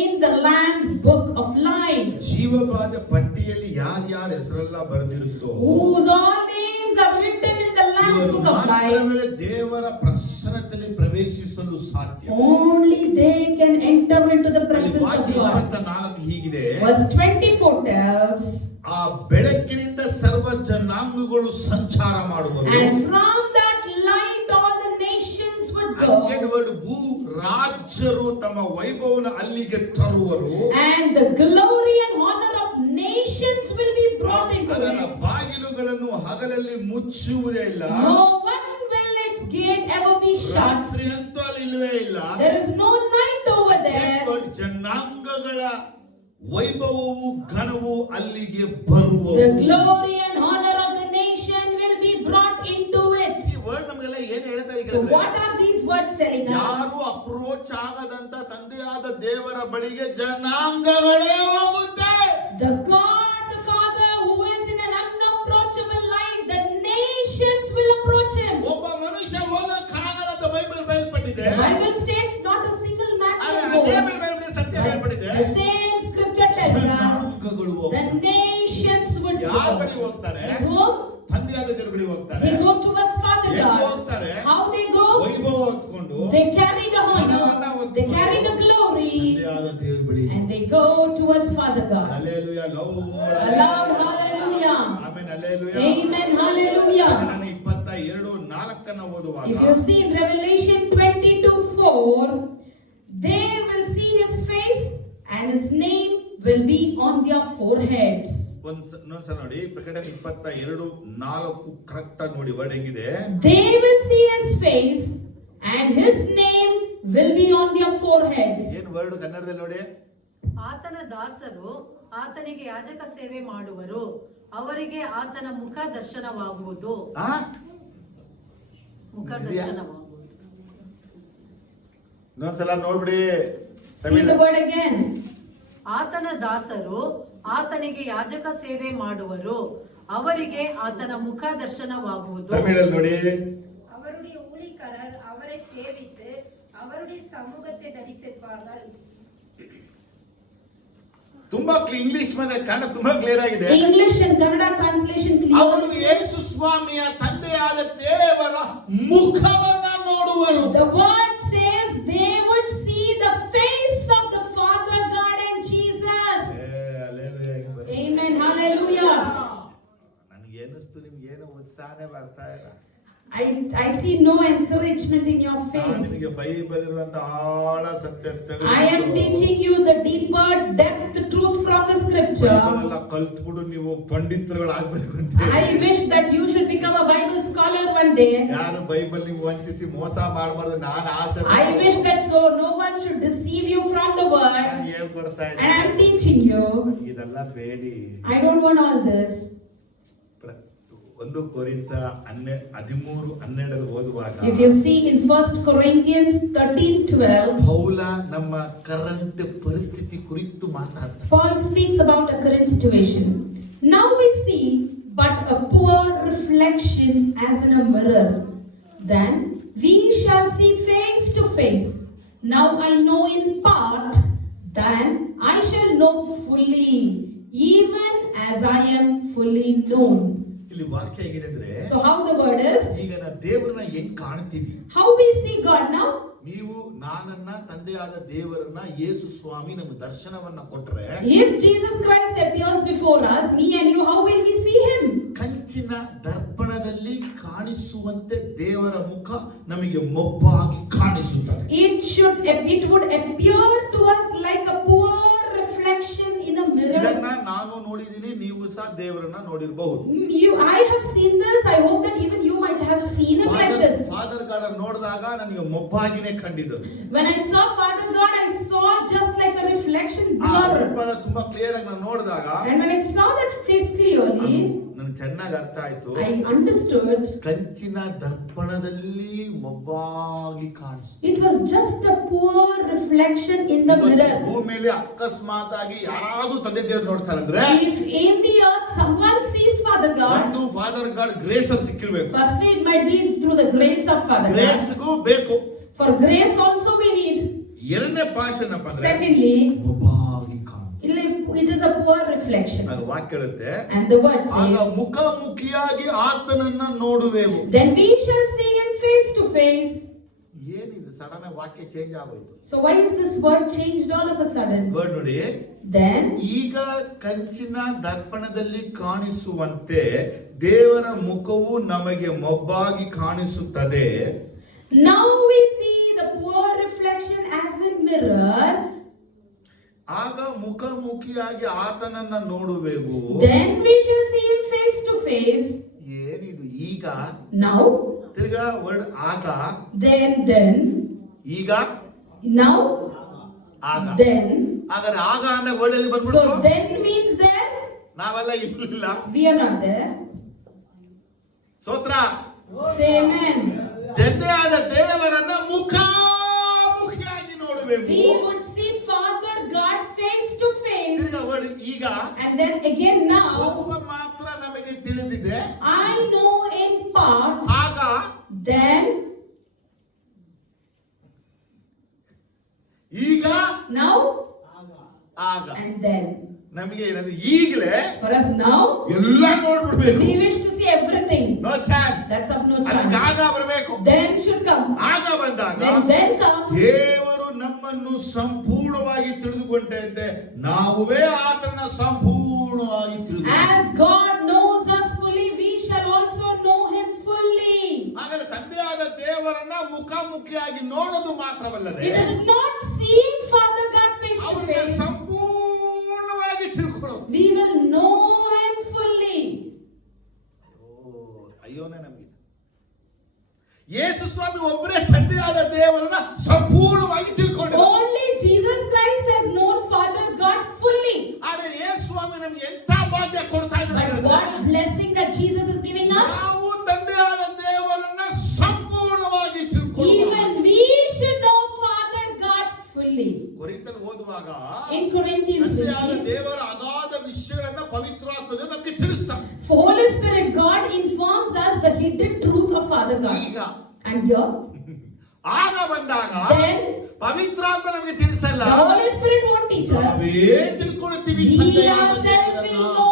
in the Lamb's book of life. ಜೀವಬಾಧ ಪಟ್ಟಿಯಲ್ಲಿ ಯಾರ್ಯಾರ ಹೆಸರೆಲ್ಲ ಬರೆದಿರುತ್ತೋ Whose all names are written in the Lamb's ಇವರು book of life. ಮಾತ್ರವೇ ದೇವರ ಪ್ರಸನ್ನತೆಯಲ್ಲಿ ಪ್ರವೇಶಿಸಲು ಸಾಧ್ಯ. Only they can enter into the presence of ವಾಕ್ಯ God. 24 ಹೀಗಿದೆ. Verse 24 tells, ಆ ಬೆಳಕಿನಿಂದ ಸರ್ವ ಜನಾಂಗಗಳು ಸಂಚಾರ ಮಾಡುವರು. and from that light all the nations would Again go, word ಭೂ ರಾಜ್ಯರು ತಮ್ಮ ವೈಭವನ ಅಲ್ಲಿಗೆ ತರುವರು. and the glory and honor of nations will be brought into ಅದರ it. ಬಾಗಿಲುಗಳನ್ನು ಹಗಲಲ್ಲಿ ಮುಚ್ಚುವುದೇ ಇಲ್ಲ. No one will its gate ever be shut. ರಾತ್ರಿ ಅಂತೂ ಅಲ್ಲಿ ಇಲ್ಲವೇ ಇಲ್ಲ. There is no night over there. ಜನಾಂಗಗಳ ವೈಭವವು ಘನವು ಅಲ್ಲಿಗೆ ಬರುವುದು. The glory and honor of the nation will be brought into it. ಈ ವರ್ಡ್ ನಮಗೆಲ್ಲ ಏನು ಹೇಳ್ತಾ ಇದೆ? So what are these words telling us? ಯಾರು ಅಪ್ರೋಚ್ ಆಗದಂತ ತಂದೆಯಾದ ದೇವರ ಬಳಿಗೆ ಜನಾಂಗಗಳೇ ಹೋಗುತ್ತೆ. The God, the Father, who is in an unapproachable light, the nations will approach him. ಒಬ್ಬ ಮನುಷ್ಯ ಹೋಗಕ್ಕಾಗಲ್ಲ ಬೈಬಲ್ ಬಯಲ್ಪಟ್ಟಿದೆ. The Bible states not a single man ಅದೇ can go. ಬೈಬಲ್ ಸತ್ಯ ಬಯಲ್ಪಟ್ಟಿದೆ. The same scripture tells us ಜನಾಂಗಗಳು that nations would ಯಾರ ಬಳಿ go. ಹೋಗ್ತಾರೆ? They go, ತಂದೆಯಾದ ದೇವರ ಬಳಿ ಹೋಗ್ತಾರೆ. they go towards Father ಹೇಗೆ God. ಹೋಗ್ತಾರೆ? How they go? ವೈಭವ ಹೊತ್ಕೊಂಡು They carry the honor, they carry the glory, ತಂದೆಯಾದ ದೇವರ ಬಳಿ. and they go towards Father God. Hallelujah loud Aloud, hallelujah. Amen hallelujah. Amen, hallelujah. ಪ್ರಕಟಣೆ 22:4 ಓದುವಾಗ If you see in Revelation 22:4, they will see his face and his name will be on their foreheads. ಇನ್ನೊಂದ್ಸಲ ನೋಡಿ ಪ್ರಕಟಣೆ 22:4 ಕರೆಕ್ಟ್ ಆಗಿ ನೋಡಿ ವರ್ಡ್ ಹೆಂಗಿದೆ. They will see his face and his name will be on their foreheads. ಏನ್ ವರ್ಡ್ ಕನ್ನಡದಲ್ಲಿ ನೋಡಿ. ಆತನ ದಾಸರು ಆತನಿಗೆ ಯಾಜಕ ಸೇವೆ ಮಾಡುವರು, ಅವರಿಗೆ ಆತನ ಮುಖ ದರ್ಶನವಾಗುವುದು. ಮುಖ ದರ್ಶನವಾಗುವುದು. ಇನ್ನೊಂದ್ಸಲ ನೋಡ್ಬಿಡಿ. See the word again. ಆತನ ದಾಸರು ಆತನಿಗೆ ಯಾಜಕ ಸೇವೆ ಮಾಡುವರು, ಅವರಿಗೆ ಆತನ ಮುಖ ದರ್ಶನವಾಗುವುದು. ತಮಿಳಲ್ಲಿ ನೋಡಿ. அவருடைய ஊழியக்காரர் அவரை சேவித்து அவருடைய சமூகத்தை தரிசிப்பார்கள். ತುಂಬಾ ಇಂಗ್ಲಿಷ್ ಮತ್ತೆ ಕನ್ನಡ ತುಂಬಾ ಕ್ಲಿಯರ್ ಆಗಿದೆ. English and Kannada translation ಅವರು clear. ಯೇಸು ಸ್ವಾಮಿಯ ತಂದೆಯಾದ ದೇವರ ಮುಖವನ್ನ ನೋಡುವರು. The word says they would see the face of the Father God and Jesus. Amen, hallelujah. ನನಗೆ ಏನಿಸ್ತು ನಿಮ್ಗೆ ಏನು ಉತ್ಸಾಹನೇ ಬರ್ತಾ ಇಲ್ಲ. I see no encouragement in your face. ನಿಮಗೆ ಬೈಬಲ್ ಇರುವಂತ ಆಳ ಸತ್ಯ I am teaching you the deeper depth truth from the scripture. ಎಲ್ಲ ಕಲ್ತ್ಬಿಡು ನೀವು ಪಂಡಿತರುಗಳಾಗಬೇಕು ಅಂತ. I wish that you should become a Bible scholar one day. ಯಾರು ಬೈಬಲ್ ನೀವು ವಂಚಿಸಿ ಮೋಸ ಮಾಡಬಾರದು ನಾನು ಆಸೆ. I wish that so no one should deceive you from the word. ನಾನು ಹೇಳ್ಕೊಡ್ತಾ And I am ಇದ್ದೀನಿ. teaching you. ಇದೆಲ್ಲ ಬೇಡಿ. I don't want all this. 1 ಕೊರಿಂಥ 13:12 ಓದುವಾಗ If you see in 1 Corinthians 13:12, ಪೌಲ ನಮ್ಮ ಕರೆಂಟ್ ಪರಿಸ್ಥಿತಿ ಕುರಿತು ಮಾತಾಡ್ತಾರೆ. Paul speaks about a current situation. Now we see but a poor reflection as in a mirror. Then we shall see face to face. Now I know in part, then I shall know fully, even as I am fully known. ಇಲ್ಲಿ ವಾಕ್ಯ ಹೇಗಿದೆ ಅಂದ್ರೆ, So how the word is? ಈಗ ನಾವು ದೇವರನ್ನ ಹೆಂಗ್ ಕಾಣ್ತೀವಿ? How we see God now? ನೀವು ನಾನನ್ನ ತಂದೆಯಾದ ದೇವರನ್ನ ಯೇಸು ಸ್ವಾಮಿ ನಮಗೆ ದರ್ಶನವನ್ನ ಕೊಟ್ರೆ, If Jesus Christ appears before us, me and you, how will we see him? ಕಂಚಿನ ದರ್ಪಣದಲ್ಲಿ ಕಾಣಿಸುವಂತೆ ದೇವರ ಮುಖ ನಮಗೆ ಮೊಬ್ಬಾಗಿ ಕಾಣಿಸುತ್ತದೆ. It would appear to us like a poor reflection in a mirror. ಇದನ್ನ ನಾನು ನೋಡಿದೀನಿ, ನೀವು ಸಹ ದೇವರನ್ನ ನೋಡಿರಬಹುದು. I have seen this. I hope that even you might have seen it like this. Father god ನೋಡಿದಾಗ ನನಗೆ ಮೊಬ್ಬಾಗಿನೇ ಕಂಡಿದ್ದು. When I saw Father God, I saw just like a reflection blur. ತುಂಬಾ ಕ್ಲಿಯರ್ ಆಗಿ ನಾನು ನೋಡಿದಾಗ And when I saw that face clearly, ನನಗೆ ನನಗೆ ಚೆನ್ನಾಗಿ ಅರ್ಥ ಆಯ್ತು. I understood. ಕಂಚಿನ ದರ್ಪಣದಲ್ಲಿ ಮೊಬ್ಬಾಗಿ ಕಾಣಿಸ್ತು. It was just a poor reflection in the mirror. ಭೂಮಿಯಲ್ಲಿ ಅಕಸ್ಮಾತ್ ಆಗಿ ಯಾರಾದ್ರೂ ತಂದೆ ದೇವರು ನೋಡ್ತಾರಂದ್ರೆ, If in the earth someone sees Father God, ಒಂದು ಫಾದರ್ ಗಾಡ್ ಗ್ರೇಸ್ ಅಲ್ಲಿ ಸಿಕ್ಕಿರ್ಬೇಕು. firstly it might be through the grace of Father God. ಗ್ರೇಸ್ಗೂ ಬೇಕು. For grace also we need. ಎರಡನೇ ಪಾಠ ಏನಪ್ಪ ಅಂದ್ರೆ, Secondly, ಮೊಬ್ಬಾಗಿ ಕಾಣು. it is a poor reflection. ಅದು ವಾಕ್ಯ ಹೇಳುತ್ತೆ, And the word ಆಗ says, ಮುಖಾಮುಖಿಯಾಗಿ ಆತನನ್ನ ನೋಡುವೆವು. then we shall see him face to face. ಏನಿದು ಸಡನ್ ವಾಕ್ಯ ಚೇಂಜ್ ಆಗೋಯ್ತು. So why is this word changed all of a sudden? Word ನೋಡಿ, Then ಈಗ ಕಂಚಿನ ದರ್ಪಣದಲ್ಲಿ ಕಾಣಿಸುವಂತೆ ದೇವರ ಮುಖವು ನಮಗೆ ಮೊಬ್ಬಾಗಿ ಕಾಣಿಸುತ್ತದೆ. now we see the poor reflection as in mirror. ಆಗ ಮುಖಾಮುಖಿಯಾಗಿ ಆತನನ್ನ ನೋಡುವೆವು. Then we shall see him face to face. ಏನಿದು ಈಗ? Now, ತಿರ್ಗಾ ವರ್ಡ್ ಆಗ, then, ಈಗ, now, ಆಗ. then. ಹಾಗಾದ್ರೆ ಆಗ ಅನ್ನೋ ವರ್ಡ್ ಅಲ್ಲಿ So ಬಂದ್ಬಿಡ್ತು. then means there. ನಾವೆಲ್ಲ ಇರ್ಲಿಲ್ಲ. We are not there. ಸ್ತೋತ್ರ. Say amen. ತಂದೆಯಾದ ದೇವರನ್ನ ಮುಖಾಮುಖಿಯಾಗಿ ನೋಡುವೆವು. We would see Father God face to face. ತಿರ್ಗಾ ವರ್ಡ್ ಈಗ. And then again now, ಸ್ವಲ್ಪ ಮಾತ್ರ ನಮಗೆ ತಿಳಿದಿದೆ. I know in part. ಆಗ, Then, ಈಗ, now, ಆಗ. and then. ನಮಗೆ ಏನಂದ್ರೆ ಈಗಲೇ For us now, ಎಲ್ಲ ನೋಡ್ಬಿಡ್ಬೇಕು. we wish to see everything. No chance. That's of no ಅದಕ್ಕೆ chance. ಆಗ ಬರಬೇಕು. Then should come. ಆಗ ಬಂದಾಗ Then comes. ದೇವರು ನಮ್ಮನ್ನು ಸಂಪೂರ್ಣವಾಗಿ ತಿಳಿದುಕೊಂಡಂತೆ ನಾವುವೇ ಆತನ ಸಂಪೂರ್ಣವಾಗಿ ತಿಳಿದು. As God knows us fully, we shall also know him fully. ಹಾಗಾದ್ರೆ ತಂದೆಯಾದ ದೇವರನ್ನ ಮುಖಾಮುಖಿಯಾಗಿ ನೋಡೋದು ಮಾತ್ರವಲ್ಲದೆ It is not seeing Father God face to ಅವರನ್ನ face. ಸಂಪೂರ್ಣವಾಗಿ ತಿಳ್ಕೊಳ್ಳೋದು. We will know him fully. ಅಯ್ಯೋನೇ ನಮಗೆ. ಯೇಸು ಸ್ವಾಮಿ ಒಬ್ಬರೇ ತಂದೆಯಾದ ದೇವರನ್ನ ಸಂಪೂರ್ಣವಾಗಿ ತಿಳ್ಕೊಂಡ. Only Jesus Christ has known Father God fully. ಆದ್ರೆ ಯೇಸು ಸ್ವಾಮಿ ನಮಗೆ ಎಂತ ಭಾಗ್ಯ ಕೊಡ್ತಾ But ಇದ್ದಾರೆ. what blessing that Jesus is giving us. ನಾವು ತಂದೆಯಾದ ದೇವರನ್ನ ಸಂಪೂರ್ಣವಾಗಿ ತಿಳ್ಕೊಳ್ಳೋಣ. Even we should know Father God fully. ಕೊರಿಂಥದಲ್ಲಿ ಓದುವಾಗ In Corinthians we ತಂದೆಯಾದ see, ದೇವರ ಅಗಾಧ ವಿಷಯಗಳನ್ನ ಪವಿತ್ರಾತ್ಮದಿಂದ ನಮಗೆ ತಿಳಿಸ್ತಾನೆ. Holy Spirit God informs us the hidden truth of Father God. ಈಗ And here, ಆಗ ಬಂದಾಗ then, ಪವಿತ್ರಾತ್ಮ ನಮಗೆ ತಿಳಿಸಲ್ಲ. the Holy Spirit won't teach us. ನಾವೇ ತಿಳ್ಕೊಳ್ತೀವಿ We ತಂದೆಯಾದ ourselves will ದೇವರನ್ನ. know.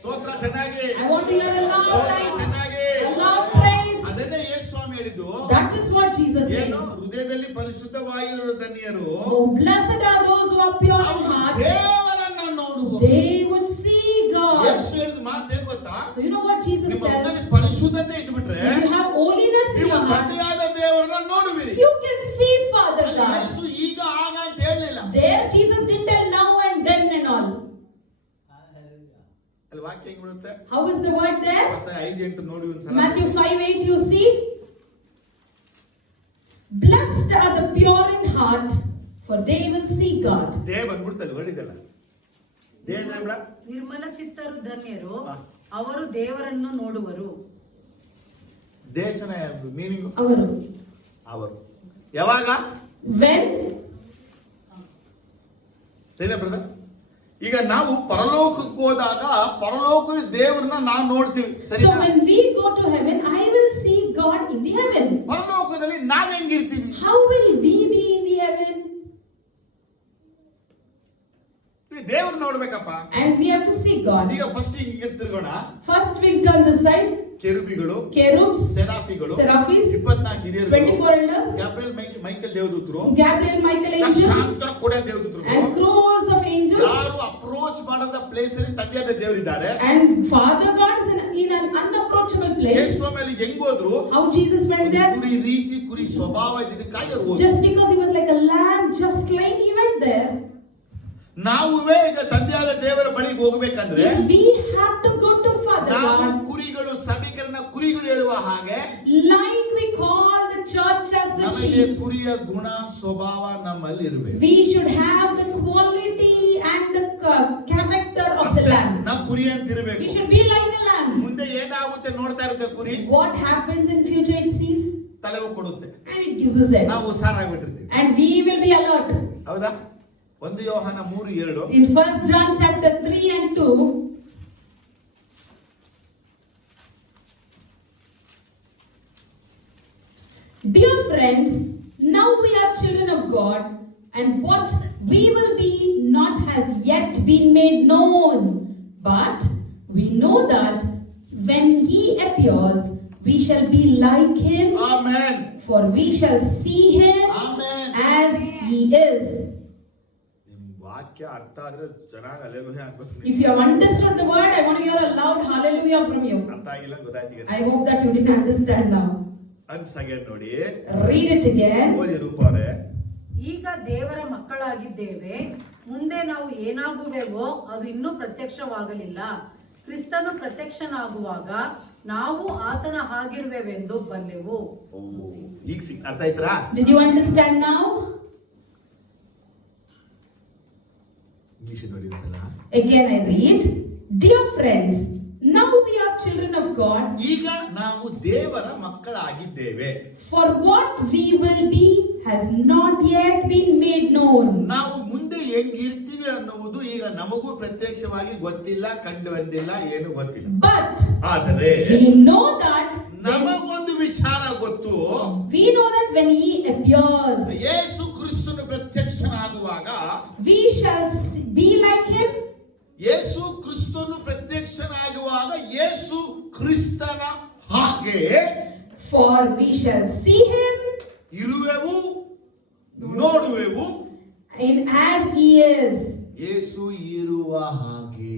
ಸ್ತೋತ್ರ ಚೆನ್ನಾಗಿ. I want to hear a loud ಸ್ತೋತ್ರ praise. ಚೆನ್ನಾಗಿ. A loud praise. ಅದನ್ನೇ ಯೇಸು ಸ್ವಾಮಿ ಹೇಳಿದ್ದು. That is what Jesus ಏನು? says. ಹೃದಯದಲ್ಲಿ ಪರಿಶುದ್ಧವಾಗಿರುವ ಧನ್ಯರು Oh, blessed are those who are pure in ಅವರು heart. ದೇವರನ್ನ ನೋಡುವರು. They would see God. ಯೇಸು ಹೇಳಿದ ಮಾತು ಏನು ಗೊತ್ತಾ? So you know what Jesus ನಿಮ್ಮ tells? ಹೃದಯದಲ್ಲಿ ಪರಿಶುದ್ಧತೆ ಇದ್ಬಿಟ್ರೆ If you have holiness in ನೀವು your heart, ತಂದೆಯಾದ ದೇವರನ್ನ ನೋಡುವಿರಿ. you can see Father ಅಲ್ಲಿ God. ಯೇಸು ಈಗ ಆಗ ಅಂತ ಹೇಳಲಿಲ್ಲ. There Jesus didn't tell now and then and all. ಅಲ್ಲಿ ವಾಕ್ಯ ಹೆಂಗ್ ಬಿಡುತ್ತೆ? How is the word there? ಮತ್ತೆ 5:8 ನೋಡಿ ಒಂದ್ಸಲ. Matthew 5:8 you see. Blessed are the pure in heart, for they will see God. ದೇವ ಬಂದ್ಬಿಡ್ತಲ್ಲ ಹೊಡಿದಲ್ಲ. ದೇವ ಬಿಡ. ನಿರ್ಮಲ ಚಿತ್ತರು ಧನ್ಯರು, ಹಾ. ಅವರು ದೇವರನ್ನು ನೋಡುವರು. ದೇಶನ ಮೀನಿಂಗ್ Avaru. ಅವರು ಯಾವಾಗ? When? ಸರಿನಾ ಬ್ರದರ್? ಈಗ ನಾವು ಪರಲೋಕಕ್ಕೆ ಹೋದಾಗ ಪರಲೋಕದ ದೇವರನ್ನ ನಾವು ನೋಡ್ತೀವಿ. So ಸರಿನಾ? when we go to heaven, I will see God in the heaven. ಪರಲೋಕದಲ್ಲಿ ನಾವ್ ಹೆಂಗಿರ್ತೀವಿ? How will we be in the heaven? ದೇವ್ರ ನೋಡ್ಬೇಕಪ್ಪ. And we have to see God. ಈಗ ಫಸ್ಟ್ ಹಿಂಗೆ ತಿರ್ಗೋಣ. First we'll turn this side. ಕೆರೂಬಿಗಳು, Cherubs, ಸೆರಾಫಿಗಳು, Seraphis, 24 ಹಿರಿಯರು, 24 elders, ಗ್ಯಾಬ್ರಿಯಲ್ ಮೈಕಲ್ ದೇವದೂತರು, Gabriel, Michael, angel, ಲಕ್ಷಾಂತರ ಕೋಟಿ ದೇವದೂತರು, and crores of angels. ಯಾರು ಅಪ್ರೋಚ್ ಮಾಡದ ಪ್ಲೇಸ್ ಅಲ್ಲಿ ತಂದೆಯಾದ ದೇವರಿದ್ದಾರೆ. And Father God is in an unapproachable place. ಯೇಸು ಮೇಲೆ ಹೆಂಗ್ ಹೋದ್ರು? How Jesus went there? ಕುರಿ ರೀತಿ ಕುರಿ ಸ್ವಭಾವ ಇದಕ್ಕಾಗಿ ಅವರು ಹೋದ್ರು. Just because he was like a lamb just slain, he went there. ನಾವುವೇ ಈಗ ತಂದೆಯಾದ ದೇವರ ಬಳಿಗೆ ಹೋಗಬೇಕಂದ್ರೆ If we have to go to Father ನಾವು God, ಕುರಿಗಳು ಸಭಿಕರನ್ನ ಕುರಿಗಳು ಹೇಳುವ ಹಾಗೆ like we call the church as the ನಮಗೆ sheep, ಕುರಿಯ ಗುಣ ಸ್ವಭಾವ ನಮ್ಮಲ್ಲಿ ಇರಬೇಕು. we should have the quality and the character of the ಅಷ್ಟೇ. lamb. ನಾವು ಕುರಿ We ಅಂತಿರ್ಬೇಕು. should be like the lamb. ಮುಂದೆ ಏನಾಗುತ್ತೆ ನೋಡ್ತಾ ಇರುತ್ತೆ ಕುರಿ, What happens in future it sees ತಲೆ ಕೊಡುತ್ತೆ, and it gives us it. ನಾವು ಹುಷಾರಾಗ್ಬಿಟ್ಟಿರ್ತೀವಿ. And we will be alert. ಹೌದಾ? 1 ಯೋಹಾನ 3:2. In 1 John chapter 3 and 2, dear friends, now we are children of God, and what we will be not has yet been made known. But we know that when he appears, we shall be like him, amen, for we shall see him amen. as he is. ನಿಮ್ ವಾಕ್ಯ ಅರ್ಥ ಆದ್ರೆ ಚೆನ್ನಾಗಿ ಅಲ್ಲೆಲ್ಲೂಯಾ ಅನ್ಬೇಕು. If you have understood the word, I want to hear a loud hallelujah from you. ಅರ್ಥ ಆಗಿಲ್ಲ ಗೊತ್ತಾಯ್ತು ಈಗ. I hope that you didn't understand now. Once again ನೋಡಿ, Read it again. ಓದಿ ರೂಪ ಅವರೇ. ಈಗ ದೇವರ ಮಕ್ಕಳಾಗಿದ್ದೇವೆ, ಮುಂದೆ ನಾವು ಏನಾಗುವೆವೋ ಅದು ಇನ್ನೂ ಪ್ರತ್ಯಕ್ಷವಾಗಲಿಲ್ಲ. ಕ್ರಿಸ್ತನು ಪ್ರತ್ಯಕ್ಷನಾಗುವಾಗ ನಾವು ಆತನ ಹಾಗಿರುವೆವೆಂದು ಬಲ್ಲೆವು. ಈಗ ಅರ್ಥ ಆಯ್ತಾ? Did you understand now? English ನೋಡಿ ಒಂದ್ಸಲ. Again I read. Dear friends, now we are children of God. ಈಗ ನಾವು ದೇವರ ಮಕ್ಕಳಾಗಿದ್ದೇವೆ. For what we will be has not yet been made known. ನಾವು ಮುಂದೆ ಹೆಂಗಿರ್ತೀವಿ ಅನ್ನುವುದು ಈಗ ನಮಗೂ ಪ್ರತ್ಯಕ್ಷವಾಗಿ ಗೊತ್ತಿಲ್ಲ, ಕಂಡು ಬಂದಿಲ್ಲ, ಏನು ಗೊತ್ತಿಲ್ಲ. But ಆದರೆ we know that ನಮಗೊಂದು ವಿಚಾರ ಗೊತ್ತು. we know that when he appears, ಯೇಸು ಕ್ರಿಸ್ತನು ಪ್ರತ್ಯಕ್ಷನಾಗುವಾಗ we shall be like him. ಯೇಸು ಕ್ರಿಸ್ತನು ಪ್ರತ್ಯಕ್ಷನಾಗುವಾಗ ಯೇಸು ಕ್ರಿಸ್ತನ ಹಾಗೆ For we shall see him ಇರುವೆವು, ನೋಡುವೆವು. in as he is. ಯೇಸು ಇರುವ ಹಾಗೆ.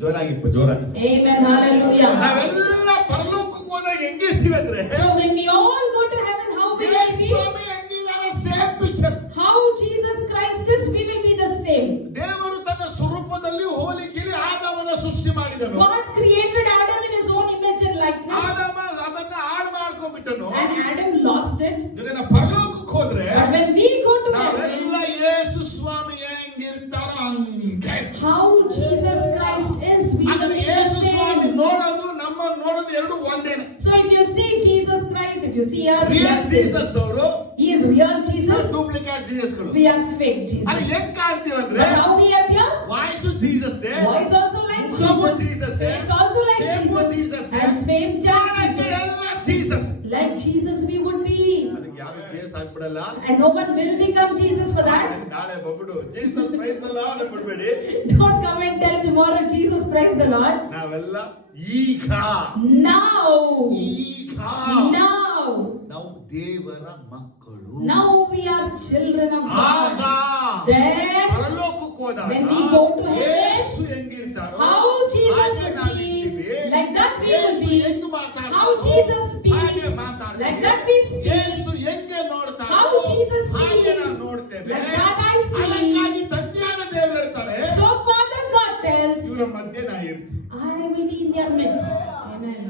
ಜೋರಾಗಿಪ್ಪ, ಜೋರಾಗಿ. Amen. Hallelujah. ನಾವೆಲ್ಲ ಪರಲೋಕಕ್ಕೆ ಹೋದಾಗ ಹೆಂಗಿರ್ತೀವಿ ಅಂದ್ರೆ, So when we all go to heaven, how will I be? ಸ್ವಾಮಿ ಹೆಂಗಿದ್ದಾರೆ, same picture. How Jesus Christ is, we will be the same. ದೇವರು ತನ್ನ ಸ್ವರೂಪದಲ್ಲಿ ಹೋಲಿಕೆಯಲ್ಲಿ ಆದಾಮನ ಸೃಷ್ಟಿ ಮಾಡಿದನು. God created Adam in his own image and likeness, ಆದಾಮ ಅದನ್ನ ಹಾಳು ಮಾಡ್ಕೊಂಡ್ಬಿಟ್ಟನು. and Adam lost it. ಈಗ ನಾವು ಪರಲೋಕಕ್ಕೆ ಹೋದ್ರೆ But when we go to ನಾವೆಲ್ಲ heaven, ಯೇಸು ಸ್ವಾಮಿ ಹೆಂಗಿರ್ತಾರ ಹಂಗೆ. how Jesus Christ is, we will ಅದನ್ನ be the ಯೇಸು ಸ್ವಾಮಿ same. ನೋಡೋದು ನಮ್ಮ ನೋಡೋದು ಎರಡು ಒಂದೇನೆ. So if you see Jesus Christ, if you see us, we real are same. Jesus ಅವರು, He is real Jesus, duplicate ಜೀಸಸ್ಗಳು. we are fake ಅದು Jesus. ಹೆಂಗ್ ಕಾಣ್ತೀವಿ ಅಂದ್ರೆ, But how we appear? Voice Jesus they, Voice also like ಮುಖವು Jesus, Jesus, face also like same Jesus, Jesus, and same ಕಾಣಕ್ಕೆ Jesus. ಎಲ್ಲ Jesus. Like Jesus we would be, ಅದಕ್ಕೆ ಯಾರು ಜೀಸಸ್ ಆಗ್ಬಿಡಲ್ಲ. and no one will become Jesus for that. ನಾಳೆ ಬಂದ್ಬಿಡು Jesus praise the lord ಬಿಡ್ಬೇಡಿ. Don't come and tell tomorrow Jesus praise the Lord. ನಾವೆಲ್ಲ ಈಗ Now, ಈಗ ನಾವು ದೇವರ ಮಕ್ಕಳು. now we are children of ಆಗ God. Then ಪರಲೋಕಕ್ಕೆ ಹೋದಾಗ when we go to heaven, ಯೇಸು ಹೆಂಗಿರ್ತಾರೋ how Jesus ಹಾಗೆ will ನಾವಿರ್ತೀವಿ. be, like that we will ಯೇಸು be. ಹೆಂಗ್ ಮಾತಾಡ್ತಾರೋ How Jesus speaks, ಹಾಗೆ ಮಾತಾಡ್ತೀವಿ. like that we speak. ಯೇಸು ಹೆಂಗೆ ನೋಡ್ತಾರೋ How Jesus ಹಾಗೆ sees, ನಾವು ನೋಡ್ತೇವೆ. like that I see. ಅದಕ್ಕಾಗಿ ತಂದೆಯಾದ ದೇವರು ಹೇಳ್ತಾರೆ, So Father God tells, ಇವರ ಮಧ್ಯೆ ನಾ ಇರ್ತೀನಿ. I will be in their midst. Amen.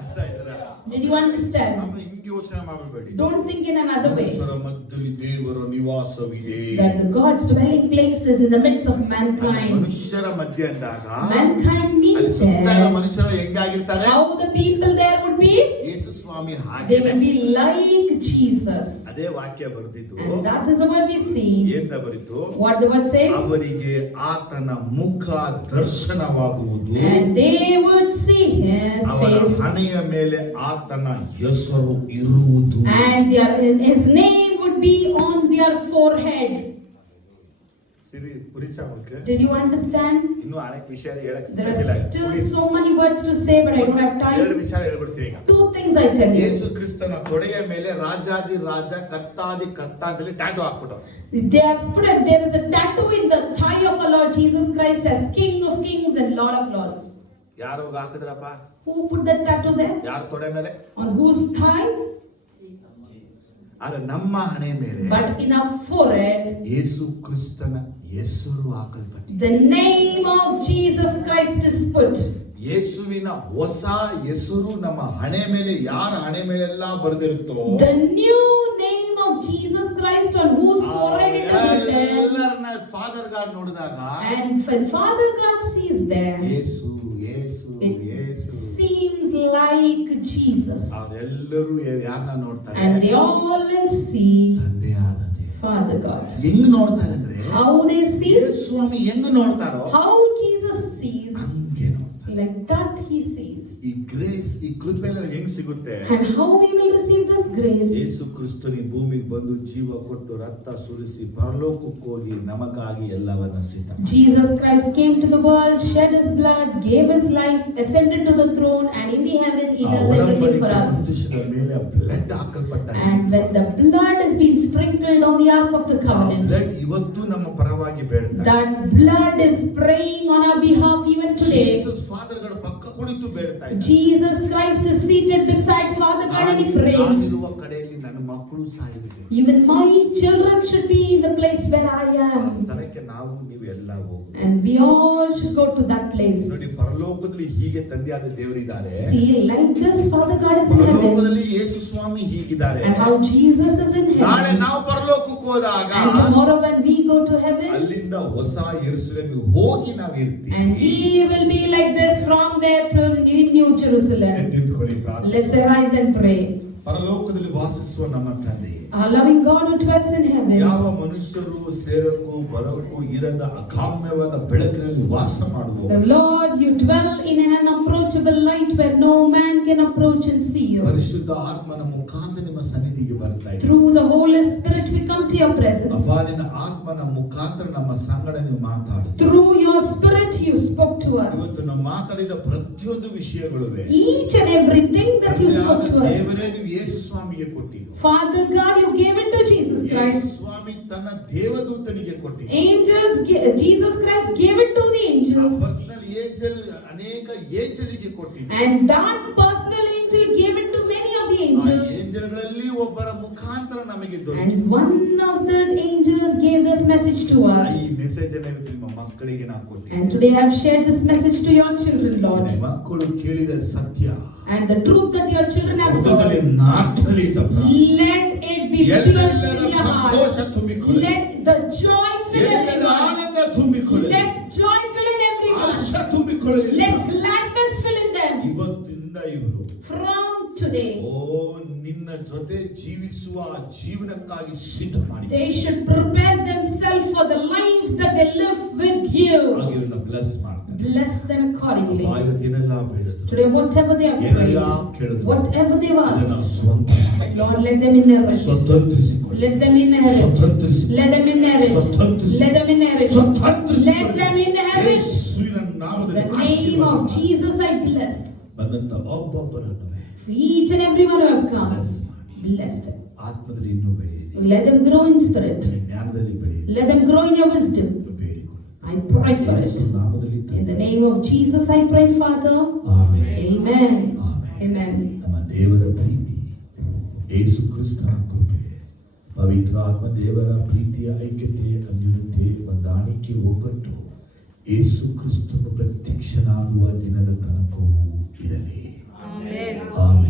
ಅರ್ಥ ಆಯ್ತಾ? Did you understand? ನಮ್ಮ ಹಿಂಗೆ ಯೋಚನೆ ಮಾಡಬೇಡಿ. Don't think in another way. ಮನುಷ್ಯರ ಮಧ್ಯದಲ್ಲಿ ದೇವರ ನಿವಾಸವಿದೆ. That the God's dwelling place is in the midst of mankind. ಮನುಷ್ಯರ ಮಧ್ಯೆ ಅಂದಾಗ Mankind means ಸುತ್ತ there. ಮನುಷ್ಯರು ಹೆಂಗಾಗಿರ್ತಾರೆ? How the people there would be? ಯೇಸು ಸ್ವಾಮಿ They ಹಾಗೆ. will be like Jesus. ಅದೇ ವಾಕ್ಯ ಬರೆದಿದ್ದು. And that is the word we see. ಏನ್ ಬರೀತು? What the word says? ಅವರಿಗೆ ಆತನ ಮುಖ ದರ್ಶನವಾಗುವುದು, And they would see his ಅವರ face. ಹಣೆಯ ಮೇಲೆ ಆತನ ಹೆಸರು ಇರುವುದು. And his name would be on their forehead. ಸಿರಿ ಪುರಿಚ ಮುಖ. Did you understand? ಇನ್ನು ಅನೇಕ ವಿಷಯ ಹೇಳಕ್ There are still so many words to say, but I don't have ಎರಡು time. ವಿಚಾರ ಹೇಳ್ಬಿಡ್ತೀವಿ ಈಗ. Two things I tell you. ಯೇಸು ಕ್ರಿಸ್ತನ ತೊಡೆಯ ಮೇಲೆ ರಾಜಾದಿ ರಾಜ ಕರ್ತಾದಿ ಕರ್ತ ಅಂತೇಳಿ ಟ್ಯಾಟೂ ಹಾಕ್ಬಿಟ್ಟು, They have spread, there is a tattoo in the thigh of our Lord Jesus Christ as King of Kings and Lord of Lords. ಯಾರು ಹೋಗಿ ಹಾಕಿದ್ರಪ್ಪ? Who put that tattoo there? ಯಾರ ತೊಡೆ ಮೇಲೆ? On whose thigh? ಆದ್ರೆ ನಮ್ಮ ಹಣೆ ಮೇಲೆ But in our forehead, ಯೇಸು ಕ್ರಿಸ್ತನ ಹೆಸರು ಹಾಕಲ್ಪಟ್ಟಿದೆ. the name of Jesus Christ is put. ಯೇಸುವಿನ ಹೊಸ ಹೆಸರು ನಮ್ಮ ಹಣೆ ಮೇಲೆ, ಯಾರ ಹಣೆ ಮೇಲೆಲ್ಲ ಬರೆದಿರುತ್ತೋ The new name of Jesus Christ on whose forehead it is written. ಎಲ್ಲರನ್ನ ಫಾದರ್ ಗಾಡ್ ನೋಡಿದಾಗ And when Father God sees them, Yesu Yesu Yesu seems like Jesus. ಅವರೆಲ್ಲರೂ ಯಾರನ್ನ ನೋಡ್ತಾರೆ? And they all will see ತಂದೆಯಾದ Father God. ಹೆಂಗ್ ನೋಡ್ತಾರೆ ಅಂದ್ರೆ How they see, ಯೇಸು ಸ್ವಾಮಿ ಹೆಂಗ್ ನೋಡ್ತಾರೋ how Jesus sees, ಹಂಗೆ ನೋಡ್ತಾರೆ. like that he sees. ಈ ಗ್ರೇಸ್, ಈ ಕೃಪೆ ಎಲ್ಲ ಹೆಂಗ್ ಸಿಗುತ್ತೆ? And how we will receive this grace. ಯೇಸು ಕ್ರಿಸ್ತನಿ ಭೂಮಿಗೆ ಬಂದು ಜೀವ ಕೊಟ್ಟು ರಕ್ತ ಸುರಿಸಿ ಪರಲೋಕಕ್ಕೆ ಹೋಗಿ ನಮಗಾಗಿ ಎಲ್ಲವನ್ನ ಸಿದ್ಧ. Jesus Christ came to the world, shed his blood, gave his life, ascended to the throne, and in the heaven he does everything for us. ಮೇಲೆ ಬ್ಲಡ್ ಹಾಕಲ್ಪಟ್ಟ. And when the blood has been sprinkled on the ark of the covenant, blood ಇವತ್ತು ನಮ್ಮ ಪರವಾಗಿ ಬೇಡ್ತಾರೆ. that blood is praying on our behalf even today. Jesus father ಗಳ ಪಕ್ಕ ಕುಳಿತು ಬೇಡ್ತಾ ಇದ್ದಾರೆ. Jesus Christ is seated beside Father God and he prays. ನಾನಿರುವ ಕಡೆಯಲ್ಲಿ ನನ್ನ ಮಕ್ಕಳು ಸಾಯಬೇಕು. Even my children should be in the place where I ಆ am. ಸ್ಥಳಕ್ಕೆ ನಾವು ನೀವು ಎಲ್ಲ ಹೋಗಿ. And we all should go to that place. ನೋಡಿ, ಪರಲೋಕದಲ್ಲಿ ಹೀಗೆ ತಂದೆಯಾದ ದೇವರಿದ್ದಾರೆ. See, like this Father God is in heaven. ಪರಲೋಕದಲ್ಲಿ ಯೇಸು ಸ್ವಾಮಿ ಹೀಗಿದ್ದಾರೆ. And how Jesus is in ನಾಳೆ heaven. ನಾವು ಪರಲೋಕಕ್ಕೆ ಹೋದಾಗ And tomorrow when we go to heaven, ಅಲ್ಲಿಂದ ಹೊಸ ಯೆರೂಸಲೇಮಿಗೆ ಹೋಗಿ ನಾವು ಇರ್ತೀವಿ. and we will be like this from there to New Jerusalem. ಎದ್ದಿದ್ಕೊಳ್ಳಿ, ಪ್ರಾರ್ಥನೆ. Let's arise and pray. ಪರಲೋಕದಲ್ಲಿ ವಾಸಿಸುವ ನಮ್ಮ ತಂದೆ, Our loving God who dwells in heaven, ಯಾವ ಮನುಷ್ಯರು ಸೇರಕ್ಕೂ ಬರಕ್ಕೂ ಇರದ ಅಗಾಮ್ಯವಾದ ಬೆಳಕಿನಲ್ಲಿ ವಾಸ ಮಾಡುವ the Lord, you dwell in an unapproachable light where no man can approach and see you. ಪರಿಶುದ್ಧ ಆತ್ಮನ ಮುಖಾಂತರ ನಿಮ್ಮ ಸನ್ನಿಧಿಗೆ ಬರ್ತಾ ಇದ್ದೀವಿ. Through the Holy Spirit we come to your presence. ಅಪಾರಿನ ಆತ್ಮನ ಮುಖಾಂತರ ನಮ್ಮ ಸಂಗಡ ನೀವು ಮಾತಾಡಿ. Through your Spirit you spoke to us. ಇವತ್ತು ನಾವು ಮಾತಾಡಿದ ಪ್ರತಿಯೊಂದು ವಿಷಯಗಳುವೆ Each and everything that you spoke to us. ದೇವರೇ ನೀವು ಯೇಸು ಸ್ವಾಮಿಗೆ ಕೊಟ್ಟಿದ್ದು. Father God, you gave it to Jesus ಯೇಸು Christ. ಸ್ವಾಮಿ ತನ್ನ ದೇವದೂತನಿಗೆ ಕೊಟ್ಟಿದ್ದು. Jesus Christ gave it to the angels. Personal angel ಅನೇಕ ಏಂಜಲಿಗೆ ಕೊಟ್ಟಿದ್ದು. And that personal angel gave it to many of the ಆ angels. ಏಂಜಲ್ಗಳಲ್ಲಿ ಒಬ್ಬರ ಮುಖಾಂತರ ನಮಗೆ ದೊರೆಯಿತು. And one of the angels gave this message to us. ಈ ಮೆಸೇಜ್ ಅನ್ನು ಇವತ್ತು ನಿಮ್ಮ ಮಕ್ಕಳಿಗೆ ನಾವು ಕೊಟ್ಟಿದ್ದೇವೆ. And today I have shared this message to your children, Lord. ನಿಮ್ಮ ಮಕ್ಕಳು ಕೇಳಿದ ಸತ್ಯ And the truth that your children have ಹೃದಯದಲ್ಲಿ heard, ನಾಟಲಿ let it be pierced in your ಸಂತೋಷ heart. ತುಂಬಿಕೊಳ್ಳಿ. Let the joy fill ಎಲ್ಲರ everyone. ಆನಂದ ತುಂಬಿಕೊಳ್ಳಿ. Let joy fill in everyone. ಹರ್ಷ ತುಂಬಿಕೊಳ್ಳಿ. Let gladness fill in them. ಇವತ್ತಿಂದ ಇವರು From today, ನಿನ್ನ ಜೊತೆ ಜೀವಿಸುವ ಜೀವನಕ್ಕಾಗಿ ಸಿದ್ಧ ಮಾಡಿ. they should prepare themselves for the lives that they live with you. ಹಾಗೆ ಇವರನ್ನ ಬ್ಲೆಸ್ ಮಾಡ್ತಾರೆ. Bless them accordingly. ಇವತ್ತೇನೆಲ್ಲ ಬೇಡದು, Today, whatever they have ಏನೆಲ್ಲ prayed, ಕೇಳಿದ್ರು, whatever they have ಅದನ್ನ asked, ಸ್ವಂತ ಮಾಡಿ. Lord, let them inherit. ಸ್ವತಂತ್ರಿಸಿಕೊಳ್ಳಿ. Let them inherit. ಸ್ವತಂತ್ರಿಸಿಕೊಳ್ಳಿ. Let them inherit. ಸ್ವತಂತ್ರಿಸಿ- Let them inherit. ಸ್ವತಂತ್ರಿಸಿಕೊಳ್ಳಿ. Let them inherit. ಯೇಸುವಿನ ನಾಮದಲ್ಲಿ The name ಆಶೀರ್ವಾದ of ಮಾಡಿ. Jesus I bless. ಬಂದಂತ ಒಬ್ಬೊಬ್ಬರನ್ನು For each and everyone who have come, Bless ಮಾಡಿ. bless them. ಆತ್ಮದಲ್ಲಿ ಇನ್ನೂ ಬೆಳೆಯಿರಿ. Let them grow in spirit. ಜ್ಞಾನದಲ್ಲಿ ಬೆಳೆಯಿರಿ. Let them grow in your wisdom. ಬೇಡಿಕೊಳ್ಳಿ. I pray for ಯೇಸು it. ನಾಮದಲ್ಲಿ In the name of Jesus I pray, Father. Amen. Amen. Amen. Amen. ನಮ್ಮ ದೇವರ ಪ್ರೀತಿ, ಯೇಸು ಕ್ರಿಸ್ತನ ಕೃಪೆ, ಪವಿತ್ರ ಆತ್ಮ ದೇವರ ಪ್ರೀತಿಯ ಐಕ್ಯತೆ, ಅನ್ಯೋನ್ಯತೆ, ಹೊಂದಾಣಿಕೆ, ಒಗ್ಗಟ್ಟು ಯೇಸು ಕ್ರಿಸ್ತನು ಪ್ರತ್ಯಕ್ಷನಾಗುವ ದಿನದ ತನಕವೂ ಇರಲಿ. ಆಮೆನ್.